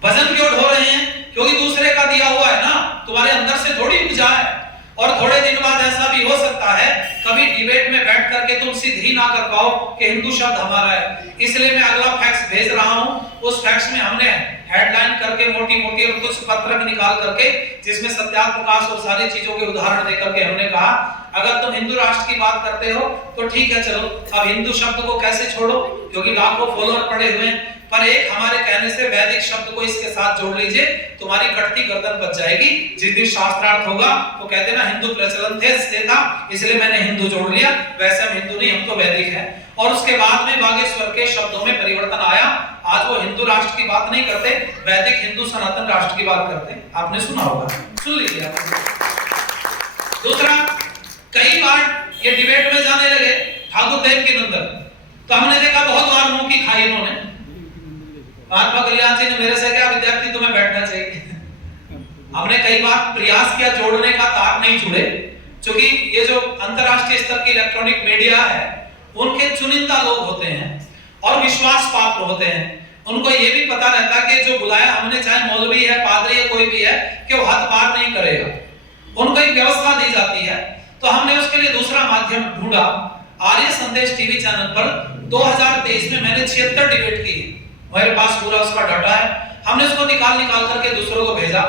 भजन क्यों ढो रहे हैं? क्योंकि दूसरे का दिया हुआ है ना, तुम्हारे अंदर से थोड़ी उपजा है। और थोड़े दिन बाद ऐसा भी हो सकता है कभी डिबेट में बैठ करके तुम सिद्ध ही ना कर पाओ कि हिंदू शब्द हमारा है। इसलिए मैं अगला फैक्स भेज रहा हूं। उस फैक्स में हमने हेडलाइन करके मोटी मोटी और कुछ पत्रक निकाल करके, जिसमें सत्यार्थ प्रकाश और सारी चीजों के उदाहरण दे करके हमने कहा अगर तुम हिंदू राष्ट्र की बात करते हो तो ठीक है, चलो अब हिंदू शब्द को कैसे छोड़ो, क्योंकि लाखों फॉलोअर पड़े हुए हैं, पर एक हमारे कहने से वैदिक शब्द को इसके साथ जोड़ लीजिए, तुम्हारी कटती गर्दन बच जाएगी। जिस दिन शास्त्रार्थ होगा तो कहते ना हिंदू प्रचलन थे था, इसलिए मैंने हिंदू जोड़ लिया। वैसे हम हिंदू नहीं, हम तो वैदिक हैं। और उसके बाद में बागेश्वर के शब्दों में परिवर्तन आया। आज वो हिंदू राष्ट्र की बात नहीं करते, वैदिक हिंदू सनातन राष्ट्र की बात करते हैं। आपने सुना होगा, सुन लीजिए। दूसरा, कई बार ये डिबेट में जाने लगे ठाकुर देव के नंदन, तो हमने देखा बहुत बार मुंह की खाई इन्होंने। महात्मा कल्याण जी ने मेरे से कहा विद्यार्थी तुम्हें बैठना चाहिए। हमने कई बार प्रयास किया जोड़ने का, तार नहीं जुड़े, क्योंकि ये जो अंतरराष्ट्रीय स्तर की इलेक्ट्रॉनिक मीडिया है उनके चुनिंदा लोग होते हैं और विश्वास पात्र होते हैं। उनको ये भी पता रहता है कि जो बुलाया हमने, चाहे मौलवी है, पादरी है, कोई भी है, कि वो हद पार नहीं करेगा। उनको एक व्यवस्था दी जाती है। तो हमने उसके लिए दूसरा माध्यम ढूंढा। आर्य संदेश टीवी चैनल पर 2023 में मैंने 76 डिबेट की, मेरे पास पूरा उसका डाटा है। हमने उसको निकाल करके दूसरों को भेजा।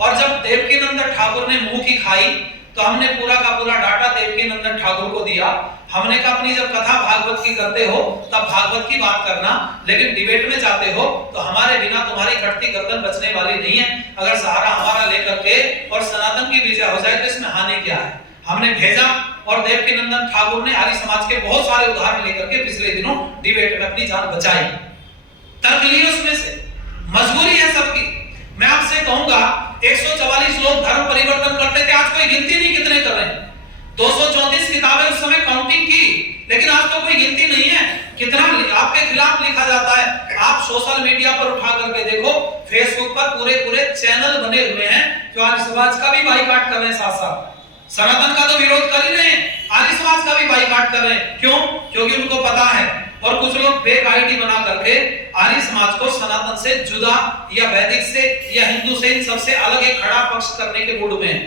और जब देवकीनंदन ठाकुर ने मुंह की खाई तो हमने पूरा का पूरा डाटा देवकीनंदन ठाकुर को दिया। हमने कहा अपनी जब कथा भागवत की करते हो तब भागवत की बात करना, लेकिन डिबेट में जाते हो तो हमारे बिना तुम्हारी कटती गर्दन बचने वाली नहीं है। अगर सहारा हमारा लेकर के और सनातन की विजय हो जाए तो इसमें हानि क्या है? हमने भेजा और देवकीनंदन ठाकुर ने आर्य समाज के बहुत सारे उदाहरण लेकर के पिछले दिनों डिबेट में अपनी जान बचाई। तर्क लिए उसमें से, मजबूरी है सबकी। मैं आपसे कहूंगा 144 लोग धर्म परिवर्तन करते थे, आज कोई गिनती नहीं कितने कर रहे हैं। 234 किताबें उस समय काउंटिंग की, लेकिन आज तो कोई गिनती नहीं है कितना आपके खिलाफ लिखा जाता है। आप सोशल मीडिया पर उठा करके देखो, फेसबुक पर पूरे चैनल बने हुए हैं जो आज समाज का भी बाइकाट कर रहे हैं, साथ साथ सनातन का तो विरोध कर ही रहे हैं। आर्य समाज का भी बाइकआउट कर रहे हैं। क्यों? क्योंकि उनको पता है, और कुछ लोग फेक आईडी बना करके आर्य समाज को सनातन से जुदा या वैदिक से या हिंदू से इन सबसे अलग एक खड़ा पक्ष करने के मूड में है।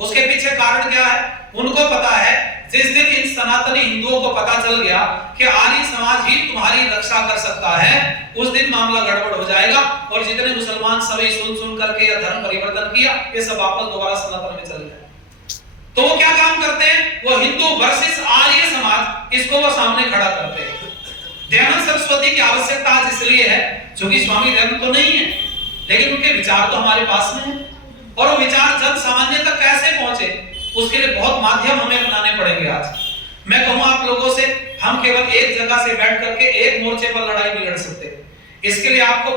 उसके पीछे कारण क्या है? उनको पता है जिस दिन इन सनातनी हिंदुओं को पता चल गया कि आर्य समाज ही तुम्हारी रक्षा कर सकता है, उस दिन मामला गड़बड़ हो जाएगा, और जितने मुसलमान सभी सुन करके या धर्म परिवर्तन किया, ये सब वापस दोबारा सनातन में चले जाए। तो वो क्या काम करते हैं? वो हिंदू वर्सेस आर्य समाज, इसको वो सामने खड़ा करते हैं। दयानंद सरस्वती की आवश्यकता आज इसलिए है, जो कि स्वामी दयानंद तो नहीं है, लेकिन उनके विचार तो हमारे पास में है, और वो विचार जन सामान्य तक कैसे पहुंचे, उसके लिए बहुत माध्यम हमें बनाने पड़ेंगे। आज मैं कहूं आप लोगों से, हम केवल एक जगह से बैठ करके एक मोर्चे पर लड़ाई नहीं लड़ सकते। इसके लिए आपको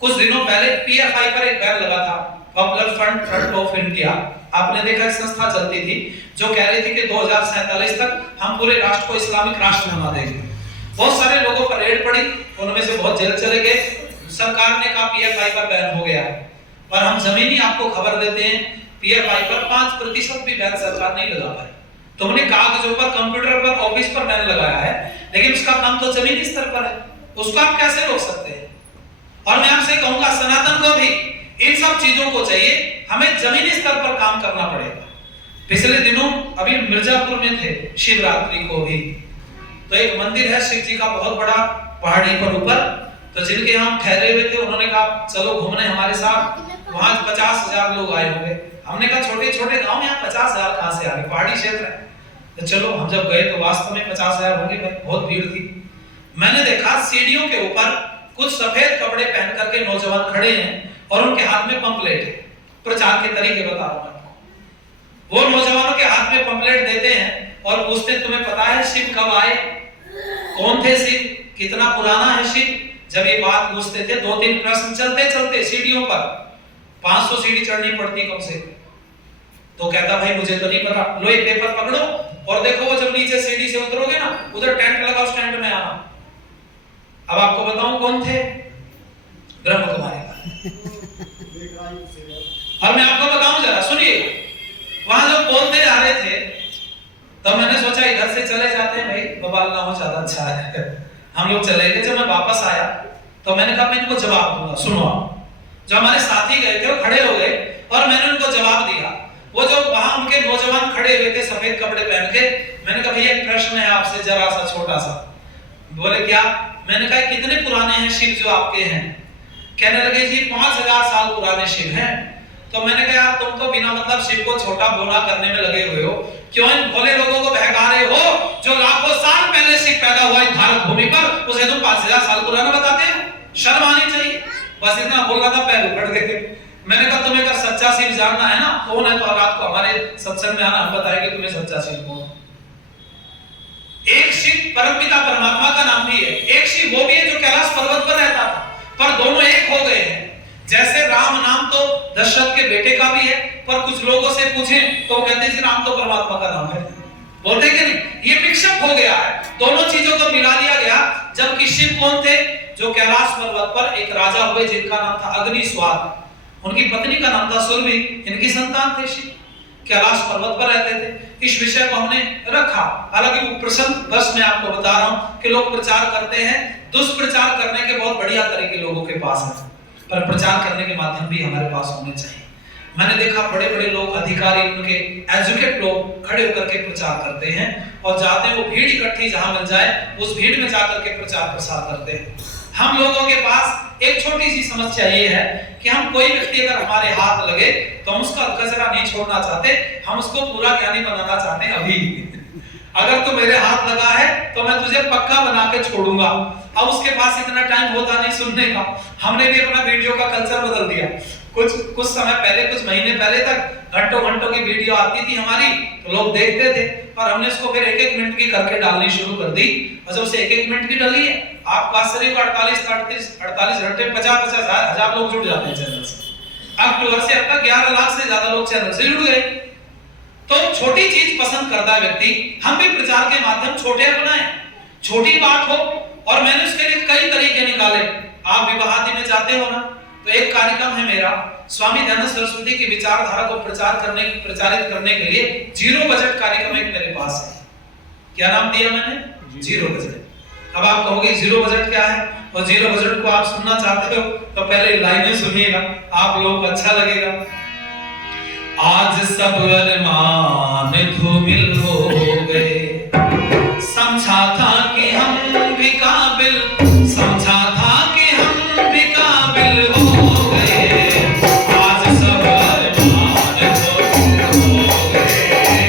कुछ दिनों पहले पीएफआई पर एक बैन लगा था, पॉपुलर फ्रंट ऑफ इंडिया। आपने देखा एक संस्था चलती थी जो कह रही थी कि 2047 तक हम पूरे राष्ट्र को इस्लामिक राष्ट्र बना देंगे। बहुत सारे लोगों पर रेड पड़ी, उनमें से बहुत जेल चले गए। सरकार ने कहा पीएफआई पर बैन हो गया, पर हम जमीनी आपको खबर देते हैं, पीएफआई पर 5% भी बैन सरकार नहीं लगा पाई। तो हमने कागजों पर, कंप्यूटर पर, ऑफिस पर बैन लगाया है, लेकिन उसका काम तो जमीनी स्तर पर है, उसको आप कैसे रोक सकते हैं? और मैं आपसे कहूंगा सनातन को भी इन सब चीजों को चाहिए, हमें जमीनी स्तर पर काम करना पड़ेगा। पिछले दिनों अभी मिर्जापुर में थे, शिवरात्रि को भी, तो एक मंदिर है शिव जी का बहुत बड़ा पहाड़ी पर ऊपर, तो जिनके हम ठहरे हुए थे उन्होंने कहा चलो घूमने हमारे साथ। वहां 50,000 लोग आए होंगे। हमने कहा छोटे छोटे गांव में यहाँ 50,000 कहां से आ गए, पहाड़ी क्षेत्र है। तो चलो हम जब गए तो वास्तव में 50,000 होंगे भाई, बहुत भीड़ थी। मैंने देखा सीढ़ियों के ऊपर कुछ सफेद कपड़े पहन करके नौजवान खड़े हैं, और उनके हाथ में पंपलेट है। प्रचार के तरीके बता रहा हूं आपको। वो नौजवानों के हाथ में पंपलेट देते हैं और पूछते तुम्हें पता है शिव कब आए, कौन थे शिव, कितना पुराना है शिव। जब ये बात पूछते थे 2-3 प्रश्न चलते चलते सीढ़ियों पर 500 सीढ़ी चढ़नी पड़ती कम से, तो कहता भाई मुझे तो नहीं पता, लो एक पेपर पकड़ो और देखो वो जब नीचे सीढ़ी से उतरोगे ना, उधर टेंट लगा, उस टेंट में आना। अब आपको बताऊं कौन थे? ब्रह्म कुमारी। और मैं आपको बताऊं जरा सुनिए, वहां जब बोलते जा रहे थे तो मैंने सोचा इधर से चले जाते हैं भाई, बवाल ना हो, ज्यादा अच्छा है। हम लोग चले गए। जब मैं वापस आया तो मैंने कहा मैं इनको जवाब दूंगा, सुनो। जो हमारे साथी गए थे वो खड़े हो गए और मैंने उनको जवाब दिया। वो जो वहां उनके नौजवान खड़े हुए थे सफेद कपड़े पहन के, मैंने कहा भैया एक प्रश्न है आपसे जरा सा छोटा सा। बोले क्या? मैंने कहा कितने पुराने हैं शिव जो आपके हैं? कहने लगे जी 5000 साल पुराने शिव हैं। तो मैंने कहा यार तुम तो बिना मतलब शिव को छोटा बोला करने में लगे हुए हो, क्यों इन भोले लोगों को बहका रहे हो? जो लाखों साल पहले शिव पैदा हुआ इस भारत भूमि पर, उसे तुम 5000 साल पुराना बताते हो? शर्म आनी चाहिए। बस इतना बोल रहा था, पैर उखड़ गए। मैंने कहा तुम्हें अगर सच्चा शिव जानना है ना, कौन है, तो रात को हमारे सत्संग में आना, हम बताएंगे तुम्हें सच्चा शिव कौन। एक शिव परमपिता परमात्मा का नाम भी है, एक शिव वो भी है जो कैलाश पर्वत पर रहता था, पर दोनों एक हो गए हैं। जैसे राम नाम तो दशरथ के बेटे का भी है, पर कुछ लोगों से पूछें तो कहते हैं राम तो परमात्मा का नाम है, बोलते कि नहीं? ये मिक्सअप हो गया है, दोनों चीजों को मिला लिया गया। जबकि शिव कौन थे? जो कैलाश पर्वत पर एक राजा हुए जिनका नाम था अग्निस्वाद, उनकी पत्नी का नाम था सुरभि, इनकी संतान थे शिव, कैलाश पर्वत पर रहते थे। इस विषय को हमने रखा। हालांकि प्रसन्न बस मैं आपको बता रहा हूं कि लोग प्रचार करते हैं, दुष्प्रचार करने के बहुत बढ़िया तरीके लोगों के पास है, पर प्रचार करने के माध्यम भी हमारे पास होने चाहिए। मैंने देखा बड़े बड़े लोग, अधिकारी, उनके एजुकेट लोग खड़े होकर के प्रचार करते हैं और जाते हैं, वो भीड़ इकट्ठी जहां मिल जाए उस भीड़ में जाकर के प्रचार प्रसार करते हैं। हम लोगों के पास एक छोटी सी समस्या ये है कि हम कोई व्यक्ति अगर हमारे हाथ लगे तो हम उसका कचरा नहीं छोड़ना चाहते, हम उसको पूरा ज्ञानी बनाना चाहते हैं। अभी अगर तू मेरे हाथ लगा है तो मैं तुझे पक्का बना के छोड़ूंगा। अब उसके पास इतना टाइम होता नहीं सुनने का। हमने भी अपना वीडियो का कल्चर बदल दिया। कुछ समय पहले, कुछ महीने पहले तक घंटों घंटों की वीडियो आती थी हमारी, तो लोग देखते थे, पर हमने इसको फिर 1-1 मिनट की करके डालनी शुरू कर दी। और जब से 1-1 मिनट की डाली है, आपका आश्चर्य को 48 घंटे 50-50 हजार लोग जुड़ जाते हैं चैनल से। अक्टूबर से अब तक 11 लाख से ज्यादा लोग चैनल से जुड़ गए। तो छोटी चीज पसंद करता है व्यक्ति, हम भी प्रचार के माध्यम छोटे अपनाएं, छोटी बात हो। और मैंने उसके लिए कई तरीके निकाले। आप विवाह आदि में जाते हो ना, तो एक कार्यक्रम है मेरा, स्वामी दयानंद सरस्वती की विचारधारा को प्रचारित करने के लिए 0 बजट कार्यक्रम एक मेरे पास है। क्या नाम दिया मैंने? Zero budget. अब आप कहोगे जीरो बजट क्या है, और जीरो बजट को आप सुनना चाहते हो तो पहले लाइनें सुनिएगा, आप लोगों को अच्छा लगेगा। आज सब अरमान धूमिल हो गए, समझा था कि हम भी काबिल, समझा था कि हम भी काबिल हो गए। आज सब अरमान धूमिल हो गए,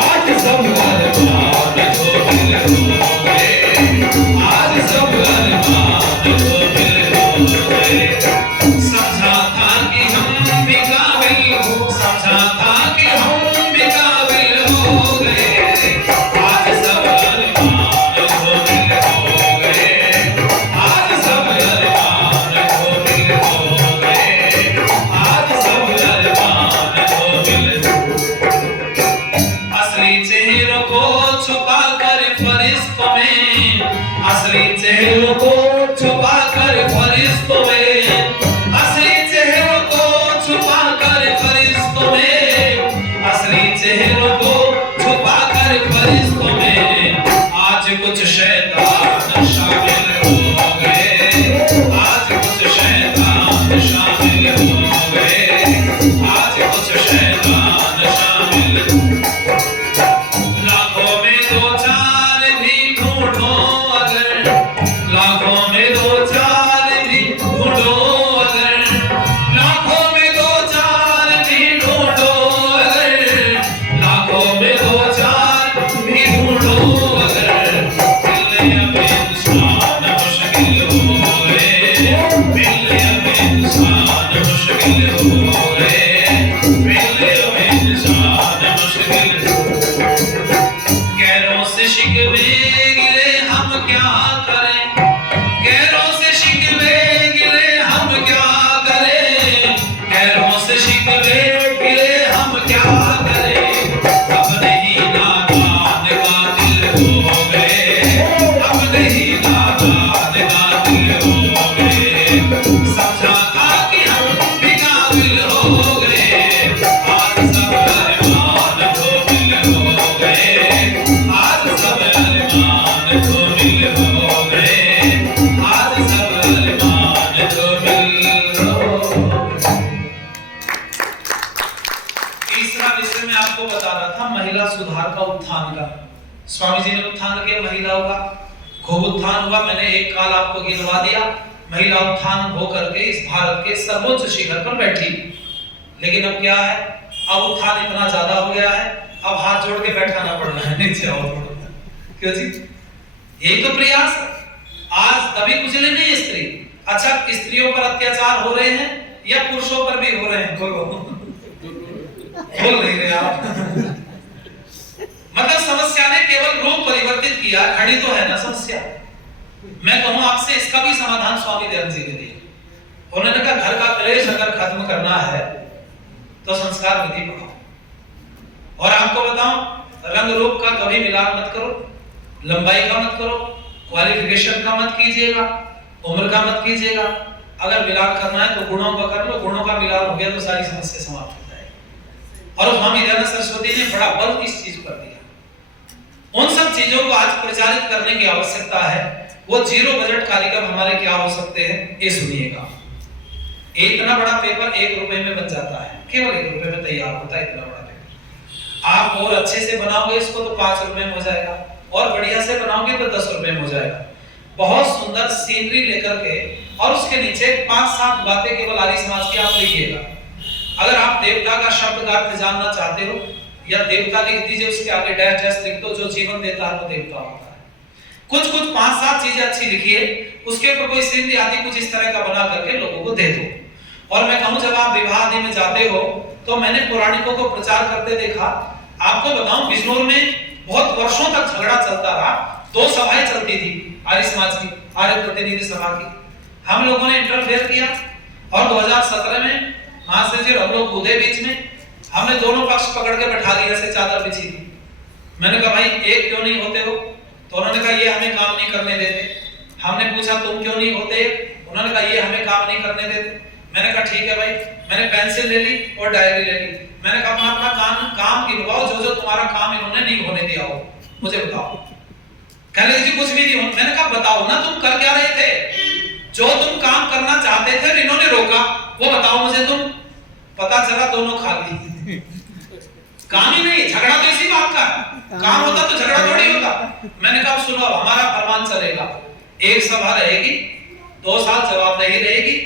आज सब अरमान धूमिल हो गए, आज सब अरमान धूमिल हो गए। समझा था कि हम भी काबिल, समझा था कि हम भी काबिल हो गए। आज सब अरमान धूमिल हो गए, आज सब अरमान धूमिल हो गए, आज सब अरमान धूमिल। असली चेहरों को छुपा कर फरिश्तों में, असली चेहरों को छुपा कर फरिश्तों में, असली चेहरों को छुपा कर फरिश्तों में, असली चेहरों को छुपा कर फरिश्तों में, आज कुछ शैतान शामिल हो गए, आज कुछ शैतान शामिल हो गए, आज कुछ शैतान शामिल। लाखों में दो चार भी ढूंढो अगर, लाखों में दो चार भी ढूंढो अगर, लाखों में दो चार भी ढूंढो अगर, लाखों में दो चार भी ढूंढो अगर, मिलने अब इंसान मुश्किल हो गए, मिलने अब इंसान मुश्किल हो गए, मिलने अब इंसान मुश्किल। गैरों से शिकवे गिले हम क्या करें, गैरों से शिकवे गिले हम क्या करें, गैरों से शिकवे गिले हम क्या करें। अब नहीं नादान कातिल हो गए, अब नहीं नादान कातिल हो गए। समझा था कि हम भी काबिल हो गए, आज सब अरमान धूमिल हो गए, आज सब अरमान धूमिल हो गए, आज सब अरमान धूमिल हो गए। तीसरा विषय मैं आपको बता रहा था महिला सुधार का, उत्थान का। स्वामी जी ने उत्थान किया महिलाओं का, खूब उत्थान हुआ। मैंने एक काल आपको गिनवा दिया, महिला उत्थान होकर के इस भारत के सर्वोच्च शिखर पर बैठी। लेकिन अब क्या है, अब उत्थान इतना ज्यादा हो गया है, अब हाथ जोड़ के बैठाना पड़ रहा है, नीचे आओ थोड़ा। क्यों जी? यही तो प्रयास है। आज तभी कुचले नहीं स्त्री। अच्छा, स्त्रियों पर अत्याचार हो रहे हैं या पुरुषों पर भी हो रहे हैं? बोल नहीं रहे आप। मतलब समस्या ने केवल रूप परिवर्तित किया, खड़ी तो है ना समस्या। मैं कहूं आपसे, इसका भी समाधान स्वामी दयानंद जी ने दिया। उन्होंने कहा घर का क्लेश अगर खत्म करना है तो संस्कार विधि पढ़ाओ। और आपको बताऊं, रंग रूप का कभी मिलान मत करो, लंबाई का मत करो, क्वालिफिकेशन का मत कीजिएगा, उम्र का मत कीजिएगा। अगर मिलान करना है तो गुणों का कर लो, गुणों का मिलान हो गया तो सारी समस्या समाप्त हो जाएगी। और स्वामी दयानंद सरस्वती ने बड़ा बल इस चीज पर दिया। उन सब चीजों को आज प्रचारित करने की आवश्यकता है। वो जीरो बजट कार्यक्रम हमारे क्या हो सकते हैं, ये सुनिएगा। इतना बड़ा पेपर 1 रुपए में बन जाता है, केवल 1 रुपए में तैयार होता है इतना बड़ा पेपर। आप और अच्छे से बनाओगे इसको तो 5 रुपए में हो जाएगा, और बढ़िया से बनाओगे तो 10 रुपए में हो जाएगा। बहुत सुंदर सीनरी लेकर के, और उसके नीचे 5-7 बातें केवल आर्य समाज की आप लिखिएगा। अगर आप देवता का शब्द का अर्थ जानना चाहते हो, या देवता लिख दीजिए, उसके आगे डैश डैश लिख दो, जो जीवन देता है वो देवता होता है। कुछ 5-7 चीजें अच्छी लिखिए, उसके ऊपर कोई सीनरी आदि कुछ इस तरह का बना करके लोगों को दे दो। और मैं कहूं, जब आप विवाह आदि में जाते हो तो मैंने पौराणिकों को प्रचार करते देखा। आपको बताऊं, बिजनौर में बहुत वर्षों तक झगड़ा चलता रहा। 2 सभाएं चलती थी आर्य समाज की, आर्य प्रतिनिधि सभा की। हम लोगों ने इंटरफेयर किया, और 2017 में वहां से फिर हम लोग कूदे बीच में। हमने दोनों पक्ष पकड़ के बैठा लिया, ऐसे चादर बिछी थी। मैंने कहा भाई एक क्यों नहीं होते हो? तो उन्होंने कहा ये हमें काम नहीं करने देते। हमने पूछा तुम क्यों नहीं होते? उन्होंने कहा ये हमें काम नहीं करने देते। मैंने कहा ठीक है भाई। मैंने पेंसिल ले ली और डायरी ले ली। मैंने कहा अपना काम गिनवाओ, जो जो तुम्हारा काम इन्होंने नहीं होने दिया हो मुझे बताओ। कहने लगे जी कुछ भी नहीं हो। मैंने कहा बताओ ना तुम कर क्या रहे थे, जो तुम काम करना चाहते थे और इन्होंने रोका, वो बताओ मुझे तुम। पता चला दोनों खाली काम ही नहीं, झगड़ा तो इसी बात का, काम होता तो झगड़ा थोड़ी होता। मैंने कहा सुनो हमारा फरमान चलेगा, एक सभा रहेगी, 2 साल जवाबदेही रहेगी,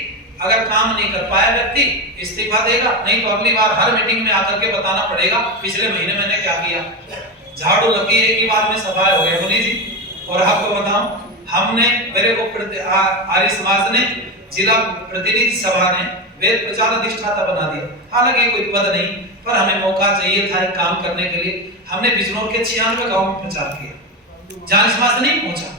अगर काम नहीं कर पाया व्यक्ति इस्तीफा देगा, नहीं तो अगली बार हर मीटिंग में आकर के बताना पड़ेगा पिछले महीने मैंने क्या किया। झाड़ू लगी एक ही बार में सभा हो गई बोली जी। और आपको बताऊं हमने मेरे को आर्य समाज ने जिला प्रतिनिधि सभा ने वेद प्रचार अधिष्ठाता बना दिया। हालांकि कोई पद नहीं, पर हमें मौका चाहिए था एक काम करने के लिए। हमने बिजनौर के 96 गांव में प्रचार किया, जहां समाज नहीं पहुंचा,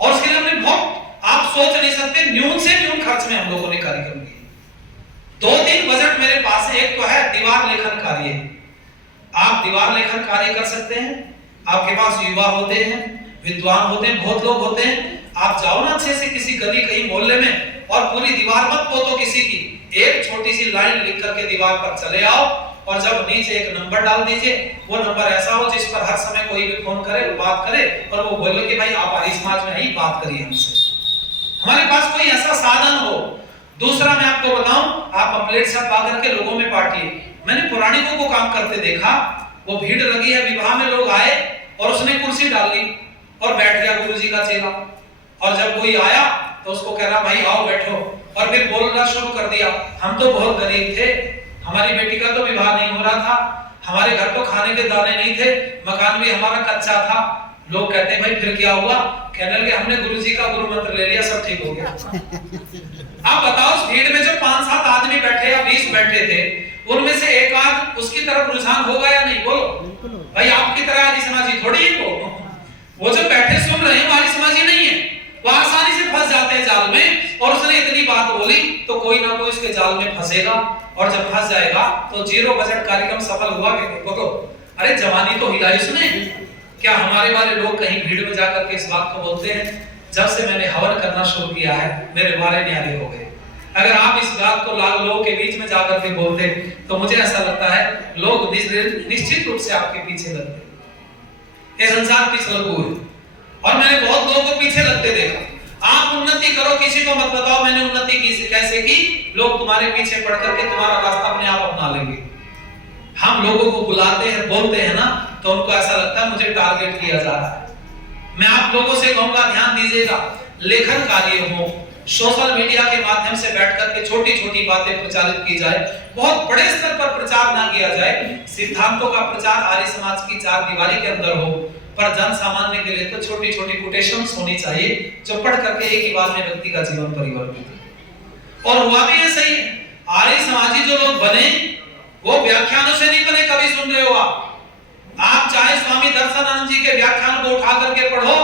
और उसके लिए हमने बहुत, आप सोच नहीं सकते, न्यून से न्यून खर्च में हम लोगों ने कार्यक्रम किए। 2-3 बजट मेरे पास है। एक तो है दीवार लेखन कार्य, आप दीवार लेखन कार्य कर सकते हैं, आपके पास युवा होते हैं, विद्वान होते हैं, बहुत लोग होते हैं, आप जाओ ना अच्छे से किसी गली कहीं मोहल्ले में और पूरी दीवार मत पोतो किसी की, एक छोटी सी लाइन लिख करके दीवार पर चले आओ और जब नीचे एक नंबर डाल दीजिए, वो नंबर ऐसा हो जिस पर हर समय कोई भी फोन करे, बात करे और वो बोले कि भाई आप आर्य समाज में ही बात करिए हमसे। हमारे पास कोई ऐसा साधन हो। दूसरा मैं आपको बताऊं, आप पम्पलेट सब पा करके लोगों में बांटिए। मैंने पुराणिकों को काम करते देखा, वो भीड़ लगी है, विवाह में लोग आए और उसने कुर्सी डाल ली और बैठ गया गुरुजी का चेला, और जब कोई आया तो उसको कह रहा भाई आओ बैठो, और फिर बोलना शुरू कर दिया, हम तो बहुत गरीब थे, हमारी बेटी का तो विवाह नहीं हो रहा था, हमारे घर तो खाने के दाने नहीं थे, मकान भी हमारा कच्चा था। लोग कहते हैं भाई फिर क्या हुआ, कहने लगे हमने गुरुजी का गुरु मंत्र ले लिया, सब ठीक हो गया। आप बताओ उस भीड़ में जो 5-7 आदमी बैठे या 20 बैठे थे, उनमें से एक आध उसकी तरफ रुझान होगा या नहीं, बोलो भाई। आपकी तरह आदि समाजी थोड़ी है वो जो बैठे सुन रहे हैं वो आदि समाजी नहीं है, वो आसानी से फंस जाते हैं जाल में। और उसने इतनी बात बोली तो कोई ना कोई उसके जाल में फंसेगा, और जब फंस जाएगा तो 0 बजट कार्यक्रम सफल हुआ कि नहीं, बोलो। अरे जवानी तो हिलाई उसने। क्या हमारे वाले लोग कहीं भीड़ में जाकर के इस बात को बोलते हैं? जब से मैंने हवन करना शुरू किया है मेरे बारे न्यारे हो गए। अगर आप इस बात को लाल लोगों के बीच में जाकर के बोलते तो मुझे ऐसा लगता है लोग निश्चित रूप से आपके पीछे लगते। ये संसार पीछे लगू है, और मैंने बहुत लोगों को पीछे लगते देखा। आप उन्नति करो, किसी को मत बताओ मैंने उन्नति की कैसे की, लोग तुम्हारे पीछे पड़ करके तुम्हारा रास्ता अपने आप अपना लेंगे। हम लोगों को बुलाते हैं, बोलते हैं ना, तो उनको ऐसा लगता है मुझे टारगेट किया जा रहा है। मैं आप लोगों से कहूंगा ध्यान दीजिएगा, लेखन कार्य हो, सोशल मीडिया के माध्यम से बैठ करके छोटी छोटी बातें प्रचारित की जाए, बहुत बड़े स्तर पर प्रचार ना किया जाए। सिद्धांतों का प्रचार आर्य समाज की 4 दीवारी के अंदर हो, पर जन सामान्य के लिए तो छोटी छोटी कोटेशंस होनी चाहिए जो पढ़ करके एक ही बार में व्यक्ति का जीवन परिवर्तित। और हुआ भी ऐसा ही। आर्य समाजी जो लोग बने वो व्याख्यानों से नहीं बने, कभी सुन रहे हो आप चाहे स्वामी दर्शनानंद जी के व्याख्यान को उठा करके पढ़ो,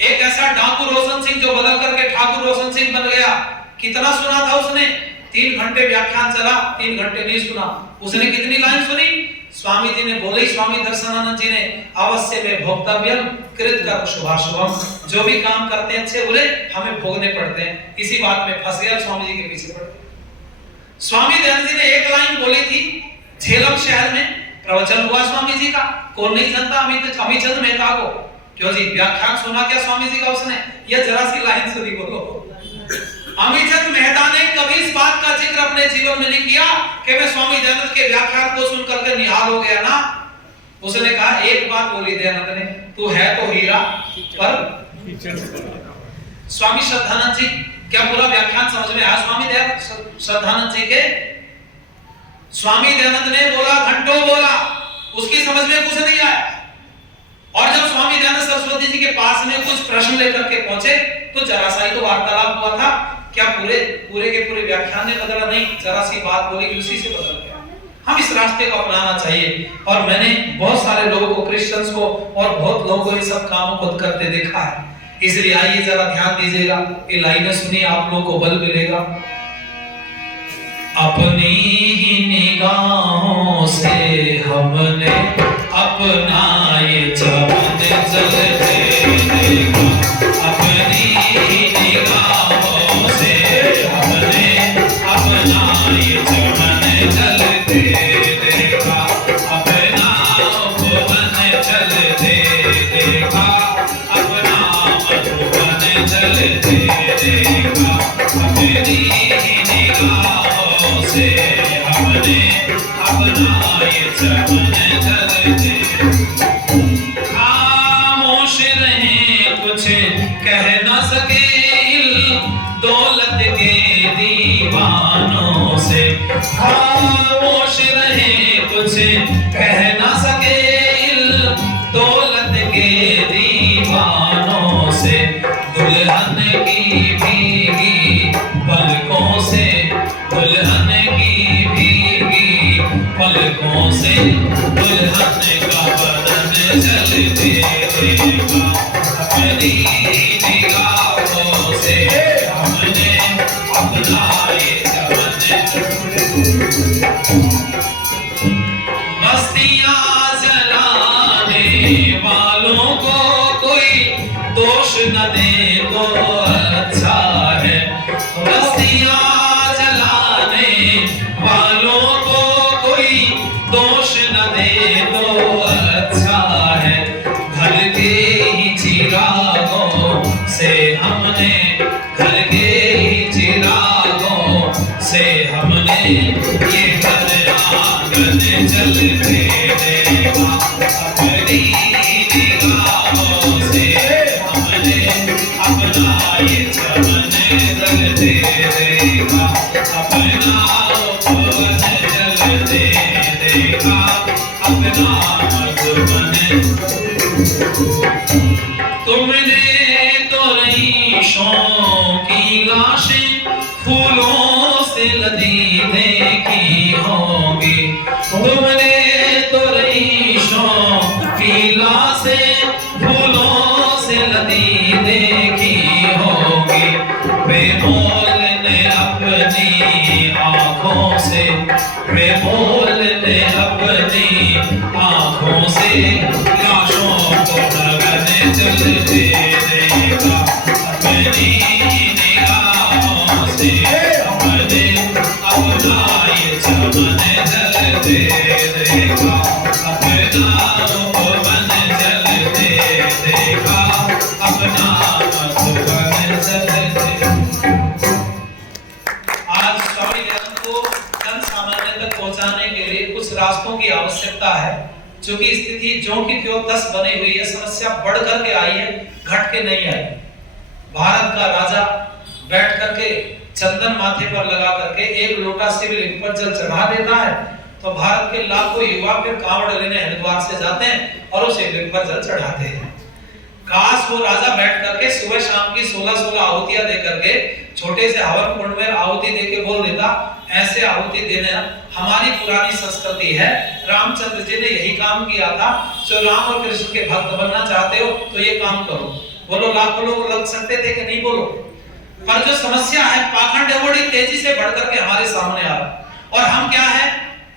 एक ऐसा डाकू रोशन सिंह जो बदल करके ठाकुर रोशन सिंह बन गया, कितना सुना था उसने? 3 घंटे व्याख्यान चला, 3 घंटे नहीं सुना। उसने कितनी लाइन सुनी? स्वामी जी ने बोले, स्वामी दर्शनानंद जी ने, अवश्य में भोक्तव्यम कृत कर शुभाशुभम, जो भी काम करते हैं अच्छे बुरे हमें भोगने पड़ते हैं। इसी बात में फंस गया, स्वामी जी के पीछे पड़ गया। स्वामी दयानंद जी ने एक लाइन बोली थी, झेलम शहर में प्रवचन हुआ स्वामी जी का, कौन नहीं जानता अमीचंद मेहता को? क्यों जी, व्याख्यान सुना क्या स्वामी जी का उसने? ये जरा सी लाइन सुनी, बोलो। अमीचंद मेहता ने कभी इस बात का जिक्र अपने जीवन में नहीं किया कि मैं स्वामी दयानंद के व्याख्यान को सुनकर के निहाल हो गया ना। उसने कहा एक बात बोली दयानंद ने, तू है तो हीरा पर। स्वामी श्रद्धानंद जी, क्या पूरा व्याख्यान समझ में आया स्वामी दयानंद श्रद्धानंद जी के? स्वामी दयानंद ने बोला, घंटों बोला, उसकी समझ में कुछ नहीं आया। और जब स्वामी दयानंद सरस्वती जी के पास में कुछ प्रश्न लेकर के पहुंचे तो जरा सा ही तो वार्तालाप हुआ था, क्या पूरे के पूरे व्याख्यान ने बदला? नहीं, जरा सी बात बोली उसी से बदल गया। हम इस रास्ते को अपनाना चाहिए। और मैंने बहुत सारे लोगों को, क्रिश्चियंस को और बहुत लोगों को ये सब कामों को करते देखा है। इसलिए आइए जरा ध्यान दीजिएगा, ये लाइनें सुनिए, आप लोगों को बल मिलेगा। अपनी ही निगाहों से हमने अपना ये चमन जलते देखा, अपनी ही निगाहों से हमने अपना ये चमन जलते देखा, अपना उपवन जलते देखा, अपनी निगाहों से हमने अपना ये चमन जलते। खामोश रहे कुछ कह न सके दौलत के दीवानों से। खामोश रहे कुछ कह न सके दौलत के दीवानों से। दुल्हन की भीगी पलकों से, दुल्हन की भीगी पलकों से दुल्हन का बदन जलते रहेगा। अपनी निगाहों से हमने अपना ये चमन। बस्तियां जलाने वालों को कोई दोष न दे तो अच्छा है। बस्तियां जलाने वालों को कोई दोष न दे तो अच्छा है। घर के ही चिरागों से हमने, घर के ही चिरागों से हमने ये घर आंगन जलते रहेगा। अपनी निगाहों से हमने अपना ये चमन जलते रहेगा। अपना पवन जलते रहेगा, अपना मधुबन। तुमने तो रईसों की लाशें फूलों से लदी देखी होंगी। तुमने तो रईसों की लाशें फूलों से लदी देखी होंगी। बेमोल ने अपनी आँखों से, बेमोल ने अपनी आँखों से लाशों को लगन जलते रहेगा। अपनी निगाहों से हमने अपना ये चमन जलते रहेगा। अपना पवन जलते रहेगा, अपना मधुबन जलते। आज स्वामी विवेकानंद को जन सामान्य तक पहुंचाने के लिए कुछ रास्तों की आवश्यकता है। चूंकि स्थिति जो की त्यों 10 बनी हुई है, समस्या बढ़ करके आई है, घट के नहीं आई। भारत का राजा बैठ करके चंदन माथे पर लगा करके एक लोटा शिवलिंग पर जल चढ़ा देता है, तो भारत के लाखों युवा फिर कांवड़ लेने हरिद्वार से जाते हैं और उस शिवलिंग पर जल चढ़ाते हैं। काश वो राजा बैठ करके सुबह शाम की 16-16 आहुतियां दे करके छोटे से हवन कुंड में आहुति दे के बोल देता, ऐसे आहुति देना हमारी पुरानी संस्कृति है। रामचंद्र जी ने यही काम किया था। जो राम और कृष्ण के भक्त बनना चाहते हो तो ये काम करो। बोलो लाखों लोग लग सकते थे कि नहीं बोलो। पर जो समस्या है, पाखंड है, बड़ी तेजी से बढ़ करके हमारे सामने आ रहा। और हम क्या है,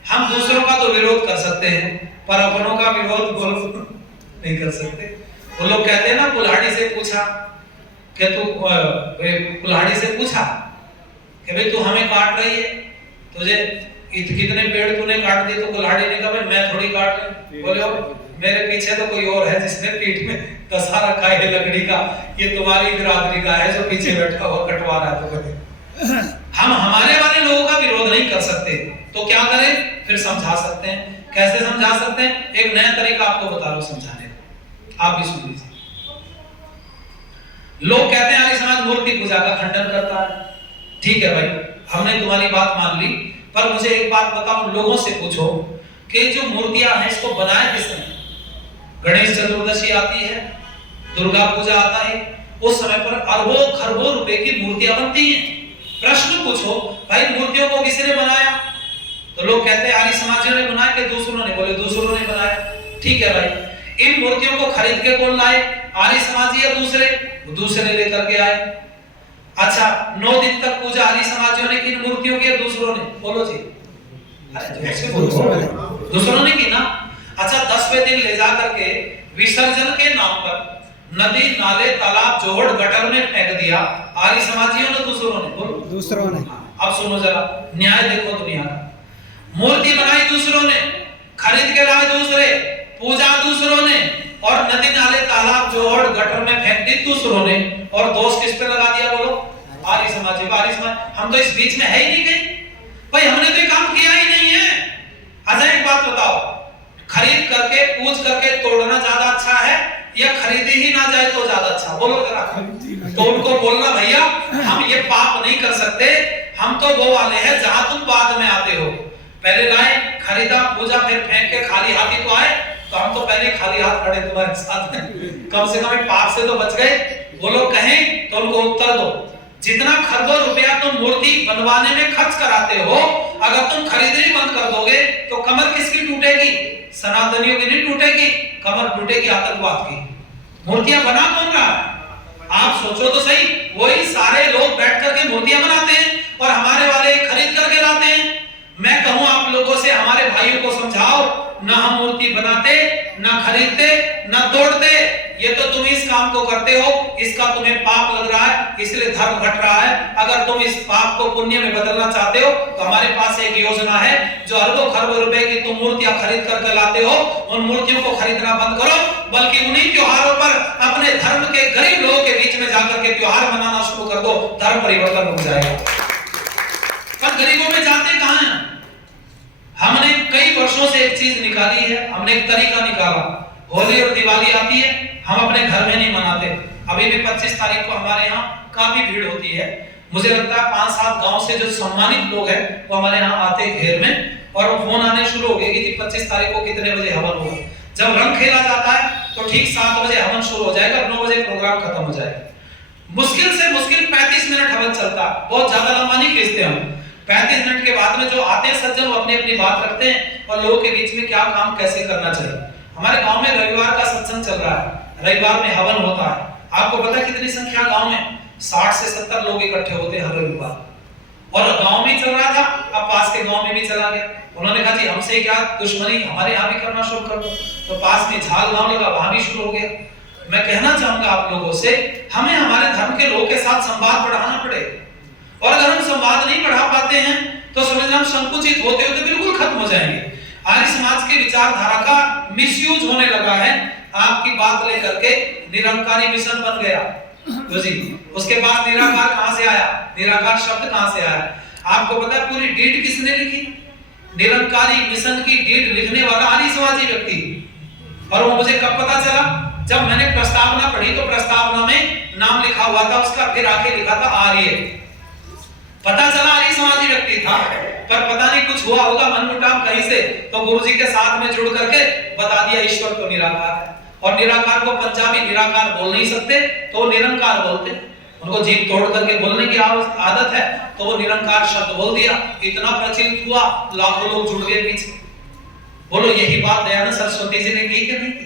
हम दूसरों का तो विरोध कर सकते हैं पर अपनों का विरोध बोलो नहीं कर सकते। वो लोग कहते हैं ना, कुल्हाड़ी से पूछा कि तू, कुल्हाड़ी से पूछा कि भाई तू हमें काट रही है, तुझे कितने पेड़ तूने काट दिए? तो कुल्हाड़ी ने कहा भाई मैं थोड़ी काट रही। बोले मेरे पीछे तो कोई और है जिसने पीठ में दसा रखा है लकड़ी का, ये तुम्हारी बिरादरी का है जो पीछे बैठा हुआ कटवा रहा है। तो हम हमारे वाले लोगों का विरोध नहीं कर सकते तो क्या करें? फिर समझा सकते हैं। कैसे समझा सकते हैं? एक नया तरीका आपको बता रहा हूं समझाने का, आप भी सुन लीजिए। लोग कहते हैं आर्य समाज मूर्ति पूजा का खंडन करता है। ठीक है भाई, हमने तुम्हारी बात मान ली, पर मुझे एक बात बताओ, लोगों से पूछो कि जो मूर्तियां हैं इसको बनाया किसने? गणेश चतुर्दशी आती है, दुर्गा पूजा आता है, उस समय पर अरबों खरबों रुपए की मूर्तियां बनती हैं। प्रश्न पूछो भाई मूर्तियों को किसने बनाया? तो लोग कहते हैं आर्य समाजियों ने बनाया कि दूसरों ने? बोले दूसरों ने बनाया। ठीक है भाई, इन मूर्तियों को खरीद के कौन लाए? आर्य समाजी या दूसरे? दूसरे लेकर के आए। अच्छा, 9 दिन तक पूजा आर्य समाजियों ने की, मूर्तियों की या दूसरों ने? बोलो जी। दूसरों ने की ना। अच्छा, 10वें दिन ले जाकर के विसर्जन के नाम पर नदी नाले तालाब जोड़ गटर में फेंक दिया। आर्य समाजियों ने? दूसरों ने? बोलो दूसरों ने। अब सुनो जरा, न्याय देखो दुनिया का। मूर्ति बनाई दूसरों ने, खरीद के लाए दूसरे, पूजा दूसरों ने, और नदी नाले तालाब जोड़ गटर में फेंक दी दूसरों ने, और दोष किस पे लगा दिया? बोलो आर्य समाज हम तो इस बीच में है ही नहीं कहीं। भाई हमने तो ये काम किया ही नहीं है। अच्छा एक बात बताओ, खरीद करके पूछ करके तोड़ना ज्यादा अच्छा है या खरीदी ही ना जाए तो ज्यादा अच्छा? बोलो जरा। तो उनको बोलना भैया हम ये पाप नहीं कर सकते, हम तो वो वाले हैं जहां तुम बाद में आते हो। पहले लाए, खरीदा, पूजा, फिर फेंक के खाली हाथ ही तो आए, तो हम तो पहले खाली हाथ खड़े तुम्हारे साथ में। कम से कम पाप से तो बच गए। वो लोग कहें तो उनको उत्तर दो, जितना खरबों रुपया तुम मूर्ति बनवाने में खर्च कराते हो, अगर तुम खरीदनी बंद कर दोगे तो कमर किसकी टूटेगी? सनातनियों की नहीं टूटेगी, कमर टूटेगी आतंकवाद की। मूर्तियां बना कौन रहा है? आप सोचो तो सही, वही सारे लोग बैठ करके मूर्तियां बनाते हैं और हमारे वाले खरीद करके लाते हैं। मैं कहूं आप लोगों से, हमारे भाइयों को समझाओ, ना हम मूर्ति बनाते, ना खरीदते, ना तोड़ते। ये तो तुम इस काम को करते हो, इसका तुम्हें पाप लग रहा है, इसलिए धर्म घट रहा है। अगर तुम इस पाप को पुण्य में बदलना चाहते हो तो हमारे पास एक योजना है, जो अरबों खरबों रुपए की तुम मूर्तियां खरीद करके लाते हो, उन मूर्तियों को खरीदना बंद करो, बल्कि उन्हीं त्योहारों पर अपने धर्म के गरीब लोगों के बीच में जाकर के त्योहार मनाना शुरू कर दो। धर्म परिवर्तन हो जाएगा। पर गरीबों में जाते कहां हैं? हमने कई वर्षों से एक चीज निकाली है, हमने एक तरीका निकाला। होली और दिवाली आती है, हम अपने घर में नहीं मनाते। अभी भी 25 तारीख को हमारे यहाँ काफी भीड़ होती है। मुझे लगता है 5-7 गांव से जो सम्मानित लोग हैं वो हमारे यहाँ आते घेर में, और वो फोन आने शुरू हो गए कि 25 तारीख को कितने बजे हवन होगा। जब रंग खेला जाता है तो ठीक 7 बजे हवन शुरू हो जाएगा, 9 बजे प्रोग्राम खत्म हो जाएगा। मुश्किल से मुश्किल 35 मिनट हवन चलता है, बहुत ज्यादा लंबा नहीं खींचते हम। 35 मिनट के बाद में जो आते हैं सज्जन, वो अपनी अपनी बात रखते हैं और लोगों के बीच में क्या काम कैसे करना चाहिए। हमारे गांव में रविवार का सत्संग चल रहा है, रविवार में हवन होता है। आपको पता है कितनी संख्या गांव में? 60 से 70 लोग इकट्ठे होते हैं हर रविवार। और गांव में चल रहा था, अब पास के गांव में भी चला गया। उन्होंने कहा जी हमसे क्या दुश्मनी, हमारे यहाँ भी करना शुरू कर दो। तो पास में झाल गांव लगा, वहां भी शुरू हो गया। मैं कहना चाहूंगा आप लोगों से, हमें हमारे धर्म के लोगों के साथ संवाद बढ़ाना पड़ेगा। और अगर हम संवाद नहीं बढ़ा पाते हैं तो समझना हम संकुचित होते होते बिल्कुल खत्म हो जाएंगे। आर्य समाज के विचारधारा का मिसयूज होने लगा है। आपकी बात लेकर के निरंकारी मिशन बन गया तो जी, उसके बाद निराकार कहां से आया? निराकार शब्द कहां से आया? आपको पता है पूरी डीड किसने लिखी? निरंकारी मिशन की डीड लिखने वाला आर्य समाजी व्यक्ति। और वो मुझे कब पता चला? जब मैंने प्रस्तावना पढ़ी तो प्रस्तावना में नाम लिखा हुआ था उसका, फिर आके लिखा था आर्य। पता चला आर्य समाजी व्यक्ति था, पर पता नहीं कुछ हुआ होगा मनमुटाव कहीं से, तो गुरुजी के साथ में जुड़ करके बता दिया ईश्वर तो निराकार है। और निराकार को पंजाबी निराकार बोल नहीं सकते तो वो निरंकार बोलते। उनको जीभ तोड़ करके बोलने की आदत है, तो वो निरंकार शब्द बोल दिया। इतना प्रचलित हुआ, लाखों लोग जुड़ गए पीछे। बोलो यही बात दयानंद सरस्वती जी ने की कि नहीं की?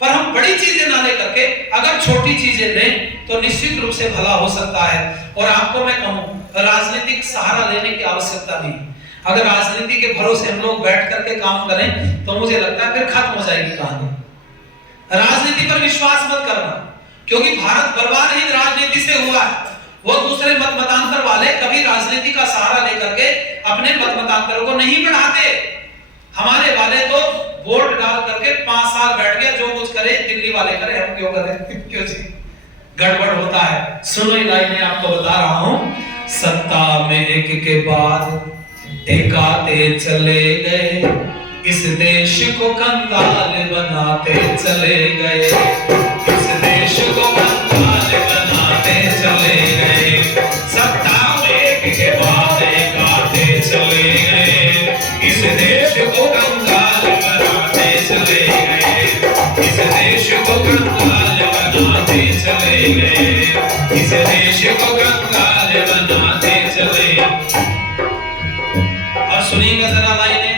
पर हम बड़ी चीजें ना लेकर के अगर छोटी चीजें लें तो निश्चित रूप से भला हो सकता है। और आपको मैं कहूं, राजनीतिक सहारा लेने की आवश्यकता नहीं। अगर राजनीति के भरोसे हम लोग बैठ करके काम करें तो मुझे लगता है फिर खत्म हो जाएगी कहानी। राजनीति पर विश्वास मत करना, क्योंकि भारत बर्बाद ही राजनीति से हुआ है। वो दूसरे मत मतांतर वाले कभी राजनीति का सहारा लेकर के अपने मत मतांतरों को नहीं बढ़ाते। हमारे वाले तो वोट डाल करके 5 साल बैठ गया, जो कुछ करे दिल्ली वाले करे, हम क्यों करें? क्यों जी? गड़बड़ होता है। सुनो ये लाइनें आपको बता रहा हूं। सत्ता में एक के बाद एक आते चले गए, इस देश को कंगाल बनाते चले गए, इस देश को कंगाल बनाते चले गए। सत्ता में एक के बाद एक आते चले गए, इस देश को कंगाल बनाते चले गए, इस देश को कंगाल बनाते चले गए, इस देश को कंगाल बनाते चले। और सुनिएगा जरा लाइनें।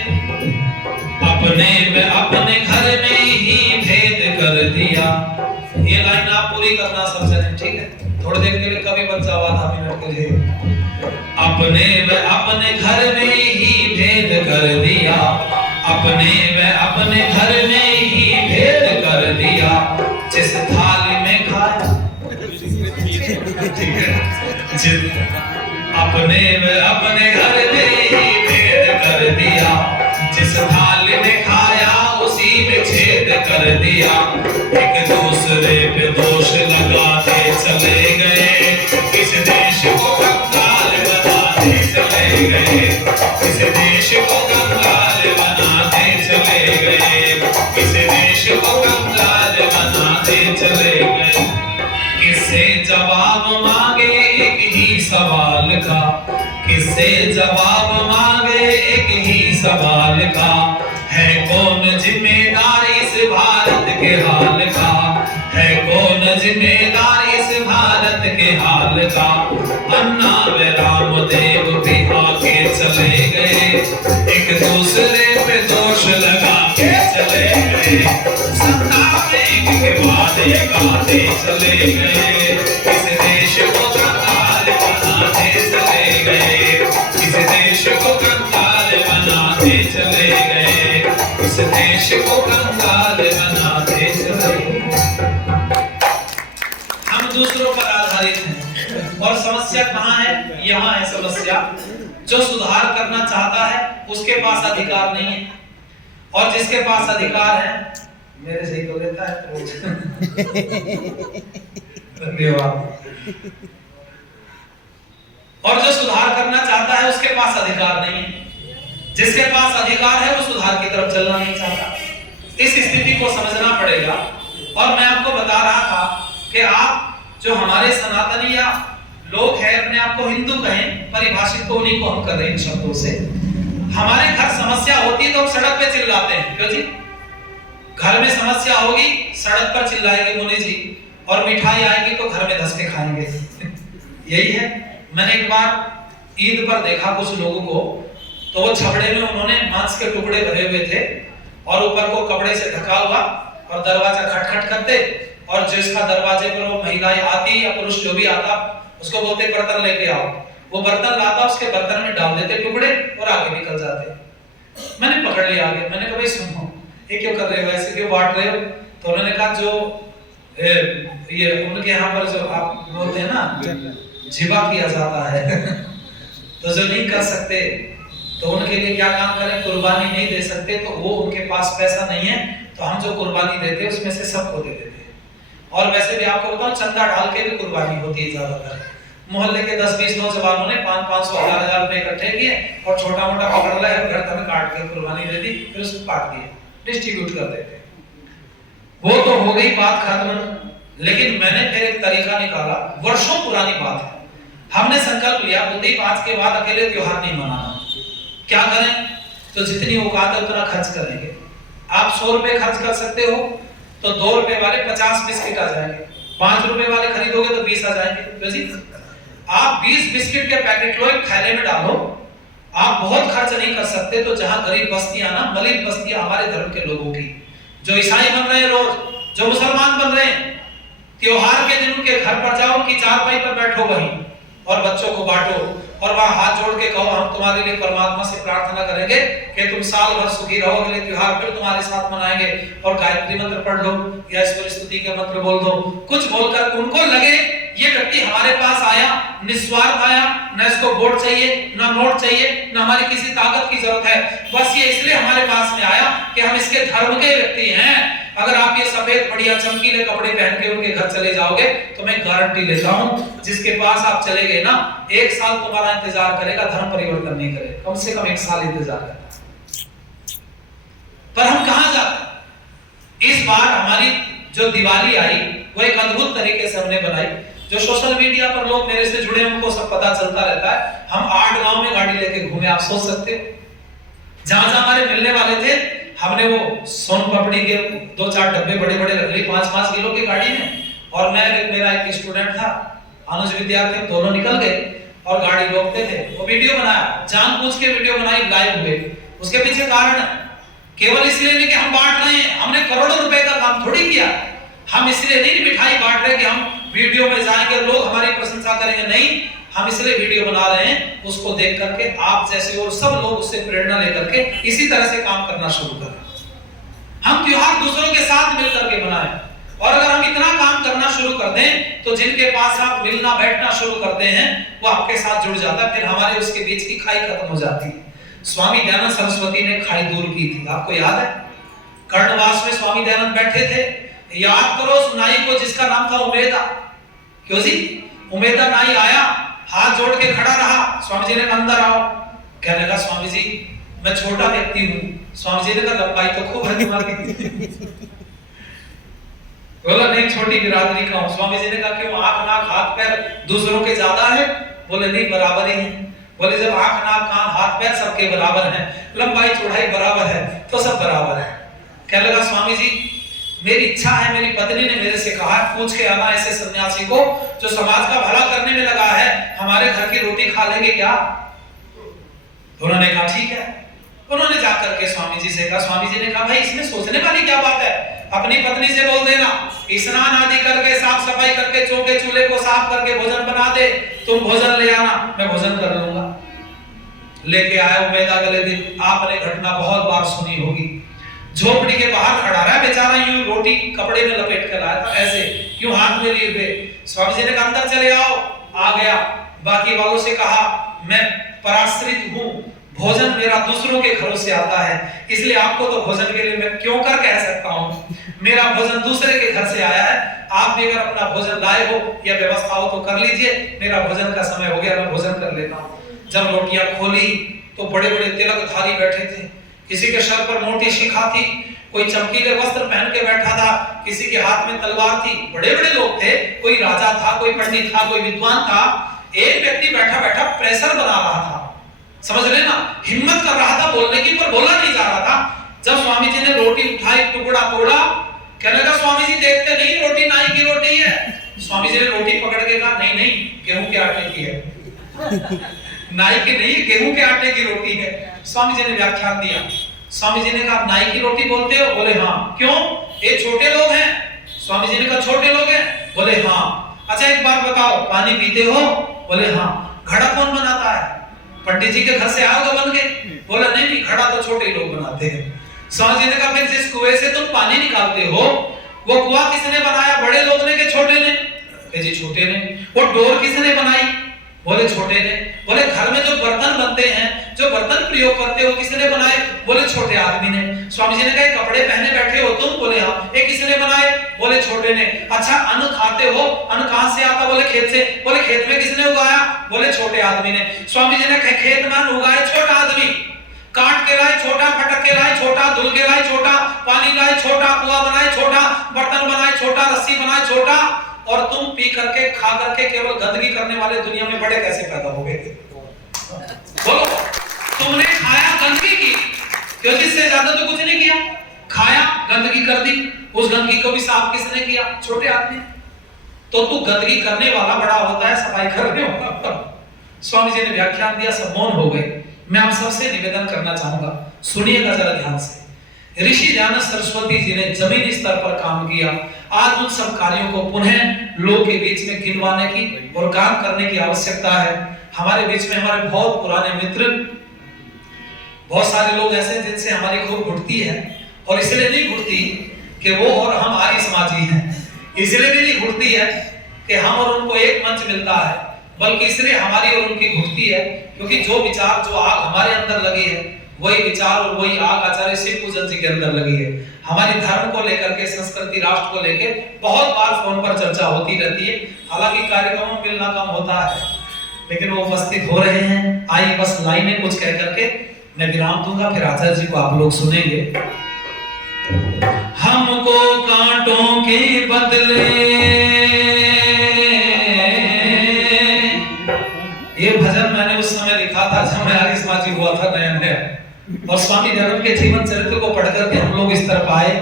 अपने घर में ही भेद कर दिया। ये लाइन आप पूरी करना समझे, ठीक है? थोड़ी देर के लिए कभी बच जाओ, आधा मिनट के लिए। अपने घर में ही भेद कर दिया, अपने घर में ही भेद कर दिया। जिस थाली में खाया, ठीक है? अपने घर में ही भेद कर दिया, जिस थाली में खाया उसी में छेद कर दिया। एक दूसरे पे दोष लगाते चले गए, इस देश को से जवाब मांगे एक ही सवाल का, है कौन जिम्मेदार इस भारत के हाल का, है कौन जिम्मेदार इस भारत के हाल का। अन्ना व रामदेव भी आगे चले गए, एक दूसरे पे दोष लगा के चले गए, सत्ता में के वादे गाते चले गए, इस देश को कंगाल बनाते चले गए, इस देश को कंगाल बनाते चले गए, इस देश को कंगाल बनाते चले गए। हम दूसरों पर आधारित हैं और समस्या कहाँ है? यहाँ है समस्या। जो सुधार करना चाहता है उसके पास अधिकार नहीं है, और जिसके पास अधिकार है मेरे से ही तो लेता है। धन्यवाद। और जो सुधार करना चाहता है उसके पास अधिकार नहीं है, जिसके पास अधिकार है वो सुधार की तरफ चलना नहीं चाहता। इस स्थिति को समझना पड़ेगा। और मैं आपको बता रहा था कि आप जो हमारे सनातनी या लोग हैं, अपने आप को हिंदू कहें, परिभाषित तो उन्हीं को हम कर रहे हैं शब्दों से। हमारे घर समस्या होती है तो हम सड़क पे चिल्लाते हैं, क्यों जी? घर में समस्या होगी सड़क पर चिल्लाएंगे मुनि जी, और मिठाई आएगी तो घर में धस के खाएंगे। यही है। मैंने एक बार ईद पर देखा कुछ लोगों को, तो वो छपड़े में उन्होंने मांस के टुकड़े भरे हुए थे और ऊपर को कपड़े से ढका हुआ, और दरवाजा खटखट करते, और जिसका दरवाजे पर वो महिलाएं आती या पुरुष जो भी आता उसको बोलते बर्तन लेके आओ। वो बर्तन लाता, उसके बर्तन में डाल देते टुकड़े और आगे निकल जाते। मैंने पकड़ लिया आगे, मैंने कहा भाई सुनो, ये क्यों कर रहे हो, ऐसे क्यों बांट रहे हो? तो उन्होंने कहा जो ये उनके यहाँ पर जो आप बोलते हैं ना जिबा किया जाता है तो जो नहीं कर सकते तो उनके लिए क्या काम करें? कुर्बानी नहीं दे सकते तो वो उनके पास पैसा नहीं है, तो हम जो कुर्बानी देते हैं उसमें से सबको दे देते हैं। और वैसे भी आपको बताऊं, चंदा डाल के भी कुर्बानी होती है ज्यादातर। मोहल्ले के 10-20 नौजवानों ने 500-1000 रुपए इकट्ठे किए और छोटा मोटा पकड़ लिया, घर तक काट के कुर्बानी दे दी, फिर उसको काट दिए, डिस्ट्रीब्यूट कर देते। वो तो हो गई बात खत्म। लेकिन मैंने फिर एक तरीका निकाला, वर्षों पुरानी बात है। हमने संकल्प लिया बुद्धि आज के बाद अकेले त्योहार नहीं मनाना। क्या करें? तो जितनी औकात है उतना खर्च करेंगे। आप 100 रुपए खर्च कर सकते हो तो 2 रुपए वाले 50 बिस्किट आ जाएंगे, 5 रुपए वाले खरीदोगे तो 20 आ जाएंगे। तो जी आप 20 बिस्किट के पैकेट लो, एक थैले में डालो। आप बहुत खर्च नहीं कर सकते तो जहां गरीब बस्तियां ना, मलिन बस्तियां हमारे धर्म के लोगों की, जो ईसाई बन रहे हैं रोज, जो मुसलमान बन रहे हैं, त्योहार के दिन उनके घर पर जाओ, उनकी चारपाई पर बैठो वहीं और बच्चों को बांटो, और वहां हाथ जोड़ के कहो हम तुम्हारे लिए परमात्मा से प्रार्थना करेंगे कि तुम साल भर सुखी रहो, अगले त्योहार फिर तुम्हारे साथ मनाएंगे, और गायत्री मंत्र पढ़ लो या ईश्वर स्तुति के मंत्र बोल दो। कुछ बोलकर उनको लगे ये व्यक्ति हमारे पास आया, निस्वार्थ आया, न इसको वोट चाहिए, न नोट चाहिए, न हमारी किसी ताकत की जरूरत है, बस ये इसलिए हमारे पास में आया कि हम इसके धर्म के व्यक्ति हैं। अगर आप ये सफेद बढ़िया चमकीले कपड़े पहन के उनके घर चले जाओगे तो मैं गारंटी लेता हूं जिसके पास आप चले गए ना, 1 साल तुम्हारा इंतजार करेगा, धर्म परिवर्तन नहीं करेगा, कम से कम 1 साल इंतजार करेगा। पर हम कहां जाते? इस बार हमारी जो दिवाली आई वो एक अद्भुत तरीके से हमने बनाई। जो सोशल मीडिया पर लोग मेरे से जुड़े उनको सब पता चलता रहता है। हम 8 गांव में गाड़ी लेके घूमे, आप सोच सकते हो। जहां जहां हमारे मिलने वाले थे हमने वो सोन पापड़ी के 2-4 डब्बे बड़े बड़े रख लिए 5-5 किलो की गाड़ी में, और मैं मेरा एक स्टूडेंट था, अनुज विद्यार्थी, दोनों निकल गए और गाड़ी रोकते थे। वो वीडियो बनाया, जानबूझ के वीडियो बनाई, लाइव हुए। उसके पीछे कारण केवल इसलिए नहीं कि हम बांट रहे हैं, हमने करोड़ों रुपए का काम थोड़ी किया। हम इसलिए नहीं मिठाई बांट रहे कि हम वीडियो में जाएंगे लोग हमारी प्रशंसा करेंगे, नहीं, हम इसलिए वीडियो बना रहे हैं उसको देख करके आप जैसे और सब लोग उससे प्रेरणा लेकर के इसी तरह से काम करना शुरू करें। हम त्योहार दूसरों के साथ मिलकर के मनाएं, और अगर हम इतना काम करना शुरू कर दें तो जिनके पास आप मिलना बैठना शुरू करते हैं वो आपके साथ जुड़ जाता है, फिर हमारे उसके बीच की खाई खत्म हो जाती है। स्वामी दयानंद सरस्वती ने खाई दूर की थी, आपको याद है? कर्णवास में स्वामी दयानंद बैठे थे, याद करो उस नाई को जिसका नाम था उमेदा। क्यों जी? उमेदा नाई आया, हाथ जोड़ के खड़ा रहा, स्वामी जी ने कहा अंदर आओ। कहने लगा स्वामी जी मैं छोटा व्यक्ति हूँ। स्वामी जी ने कहा लंबाई तो खूब है तुम्हारी। बोला नहीं, छोटी बिरादरी का हूँ। स्वामी जी ने कहा क्यों, आंख नाक हाथ पैर दूसरों के ज्यादा है? बोले नहीं, बराबर ही है। बोले जब आंख नाक कान हाथ पैर सबके बराबर हैं, लंबाई चौड़ाई बराबर है, तो सब बराबर है। कहने लगा स्वामी जी मेरी इच्छा है, मेरी पत्नी ने मेरे से कहा पूछ के आना ऐसे सन्यासी को जो समाज का भला करने में लगा है, हमारे घर की रोटी खा लेंगे क्या? उन्होंने कहा ठीक है। उन्होंने जाकर के स्वामी जी से कहा, स्वामी जी ने कहा भाई इसमें सोचने वाली क्या बात है, अपनी पत्नी से बोल देना स्नान आदि करके साफ सफाई करके चौके चूल्हे को साफ करके भोजन बना दे, तुम भोजन ले आना, मैं भोजन कर लूंगा। लेके आए उम्मीद अगले दिन। आपने घटना बहुत बार सुनी होगी, झोपड़ी के बाहर खड़ा रहा बेचारा, यूं रोटी कपड़े में लपेट कर लाया था, ऐसे यूं हाथ में लिए हुए। स्वामी जी ने कहा अंदर चले आओ। आ गया। बाकी वालों से कहा मैं पराश्रित हूं, भोजन मेरा दूसरों के घरों से आता है, इसलिए आपको तो भोजन के लिए मैं क्यों कर कह सकता हूं, मेरा भोजन दूसरे के घर से आया है, आप भी अगर अपना भोजन लाए हो या व्यवस्था हो तो कर लीजिए, मेरा भोजन का समय हो गया, मैं भोजन कर लेता हूं। जब रोटियां खोली तो बड़े बड़े तिलकधारी बैठे थे, किसी के सर पर मोटी शिखा थी, कोई चमकीले वस्त्र पहन के बैठा था, किसी के हाथ में तलवार थी, बड़े बड़े लोग थे, कोई राजा था, कोई पंडित था, कोई विद्वान था। एक व्यक्ति बैठा बैठा प्रेशर बना रहा था, समझ लेना, हिम्मत कर रहा था बोलने की, पर बोला नहीं जा रहा था। जब स्वामी जी ने रोटी उठाई, टुकड़ा तोड़ा, कहने लगा स्वामी जी देखते नहीं रोटी नाई की रोटी है। स्वामी जी ने रोटी पकड़ के कहा नहीं नहीं गेहूं के आटे की है, नाई की नहीं गेहूं के आटे की रोटी है। स्वामी जी ने व्याख्यान दिया। स्वामी जी ने कहा नाई की रोटी बोलते हो? बोले हाँ। क्यों? ये छोटे लोग हैं। स्वामी जी ने कहा छोटे लोग हैं? बोले हाँ। अच्छा एक बात बताओ पानी पीते हो? बोले हाँ। घड़ा कौन बनाता है? पंडित जी के घर से आओगे बन के? बोला नहीं नहीं घड़ा तो छोटे लोग बनाते हैं। स्वामी जी ने कहा फिर जिस कुएं से तुम पानी निकालते हो वो कुआं किसने बनाया, बड़े लोग ने कि छोटे ने? जी छोटे ने। वो डोर किसने बनाई? बोले छोटे ने। बोले घर में जो बर्तन बनते हैं, जो बर्तन प्रयोग करते हो किसने बनाए? बोले छोटे आदमी ने। स्वामी जी ने कहा कपड़े पहने बैठे हो तुम? बोले हाँ। ये किसने बनाए? बोले छोटे ने। अच्छा अन्न खाते हो, अन्न कहां से आता? बोले खेत से। बोले खेत में किसने उगाया? बोले छोटे आदमी ने। स्वामी जी ने कहा खेत में अन्न उगाए छोटा आदमी, काट के लाए छोटा, फटक के लाए छोटा, धुल के लाए छोटा, पानी लाए छोटा, कुआं बनाए छोटा, बर्तन बनाए छोटा, रस्सी बनाए छोटा, और तुम पी करके खा करके केवल गंदगी करने वाले दुनिया में बड़े कैसे पैदा हो गए? बोलो तुमने खाया गंदगी की, क्योंकि इससे ज्यादा तो कुछ नहीं किया, खाया गंदगी कर दी, उस गंदगी को भी साफ किसने किया? छोटे आदमी। तो तू गंदगी करने वाला बड़ा होता है, सफाई करने वाला। स्वामी जी ने व्याख्यान दिया, सब मौन हो गए। मैं आप सबसे निवेदन करना चाहूंगा, सुनिएगा जरा ध्यान से। ऋषि दयानंद सरस्वती जी ने जमीनी स्तर पर काम किया। आज उन सब कार्यों को पुनः लोग के बीच में गिनवाने की और काम करने की आवश्यकता है। हमारे बीच में हमारे बहुत पुराने मित्र, बहुत सारे लोग ऐसे जिनसे हमारी खूब घुटती है, और इसलिए नहीं घुटती कि वो और हम आर्य समाजी हैं, इसलिए भी नहीं घुटती है कि हम और उनको एक मंच मिलता है, बल्कि इसलिए हमारी और उनकी घुटती है क्योंकि जो विचार, जो आग हमारे अंदर लगी है, वही विचार और वही आग आचार्य शिव पूजन जी के अंदर लगी है। हमारी धर्म को लेकर के, संस्कृति, राष्ट्र को लेकर बहुत बार फोन पर चर्चा होती रहती है। हालांकि कार्यक्रमों में मिलना कम होता है, लेकिन वो उपस्थित हो रहे हैं। आइए बस लाइन में कुछ कह करके मैं विराम दूंगा, फिर आचार्य जी को आप लोग सुनेंगे। हमको कांटों के बदले, ये भजन मैंने उस समय लिखा था जब मैं आर्य समाजी हुआ था नया नया, और स्वामी दयानंद के जीवन चरित्र को पढ़कर के हम लोग इस तरफ आए।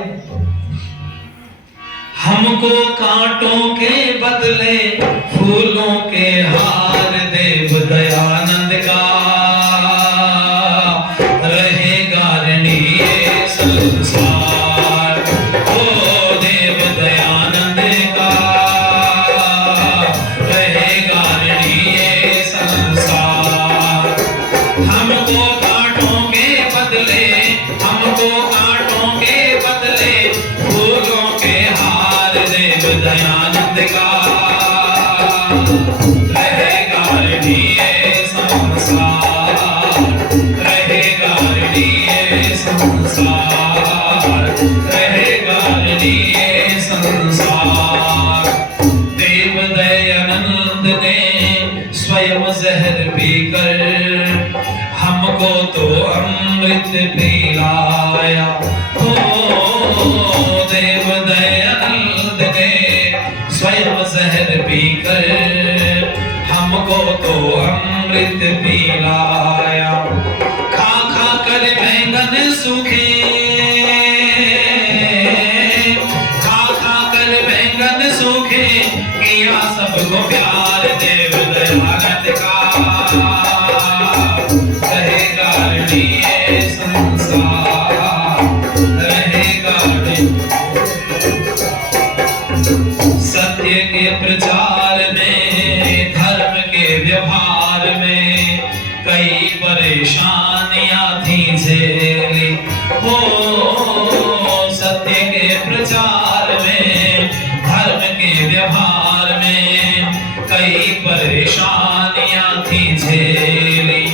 हमको कांटों के बदले फूलों के हार देव दयानंद का रहेगा रणीय संसार। ओ देव दयानंद का रहेगा रणीय संसार। हमको कांटों के बदले, हमको कांटों के बदले फूलों के हार देव दयानंद का रहेगा रणीय संसार। रहेगा रणीय संसार। रहेगा रणीय संसार। देव दयानंद ने स्वयं जहर पीकर हमको तो अमृत पिलाया। हो देव दयानंद ने स्वयं जहर पीकर हमको तो अमृत अमृत पिलाया। खा खा कर बैंगन सूखे, खा खा कर बैंगन सूखे, किया सबको प्यार देव दयानंद का। रहेगा ये संसार, रहेगा सत्य के प्रचार में, धर्म के व्यवहार में कई परेशानियां थी झेली हो। सत्य के प्रचार में, धर्म के व्यवहार में कई परेशानियां थी झेली।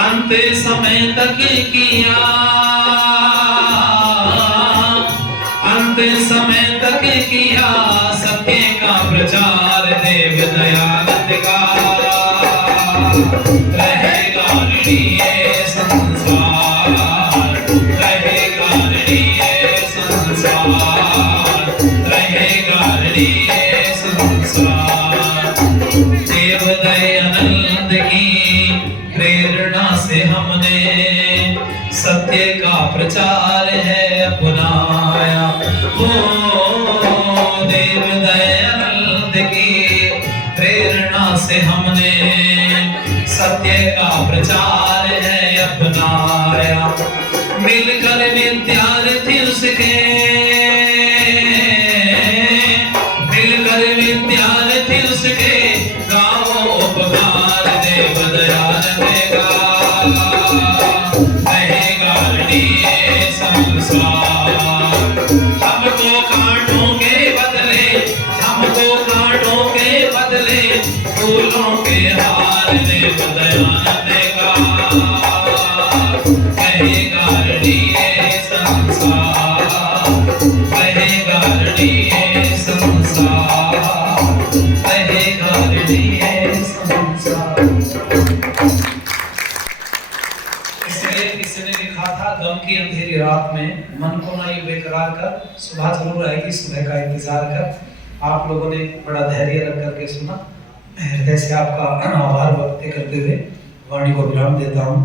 अंत समय तक किया, अंत समय तक किया सत्य का प्रचार देव दयानंद का। रहेगा ये संसार, रहेगा ये संसार, रहेगा ये संसार। देव दयानंद की प्रेरणा से हमने सत्य का प्रचार है अपनाया हो। देव दयानंद की प्रेरणा से हमने सत्य का प्रचार है अपनाया। मिलकर विद्यार्थी उसके, मिलकर विद्यार्थी उसके गाओ उपकार देव दयानंद का। रहेगा ये संसार, हमको कांटों के बदले, हमको कांटों के बदले फूलों के हार देव दयानंद का। रहेगा ये संसार, रहेगा ये संसार, रहेगा ये संसार। किसी ने लिखा था, गम की अंधेरी रात में मन को ना ये बेकरार कर, सुबह जरूर आएगी, सुबह का इंतजार कर। आप लोगों ने बड़ा धैर्य रख करके सुना। हृदय से आपका आभार व्यक्त करते हुए वाणी को विराम देता हूँ।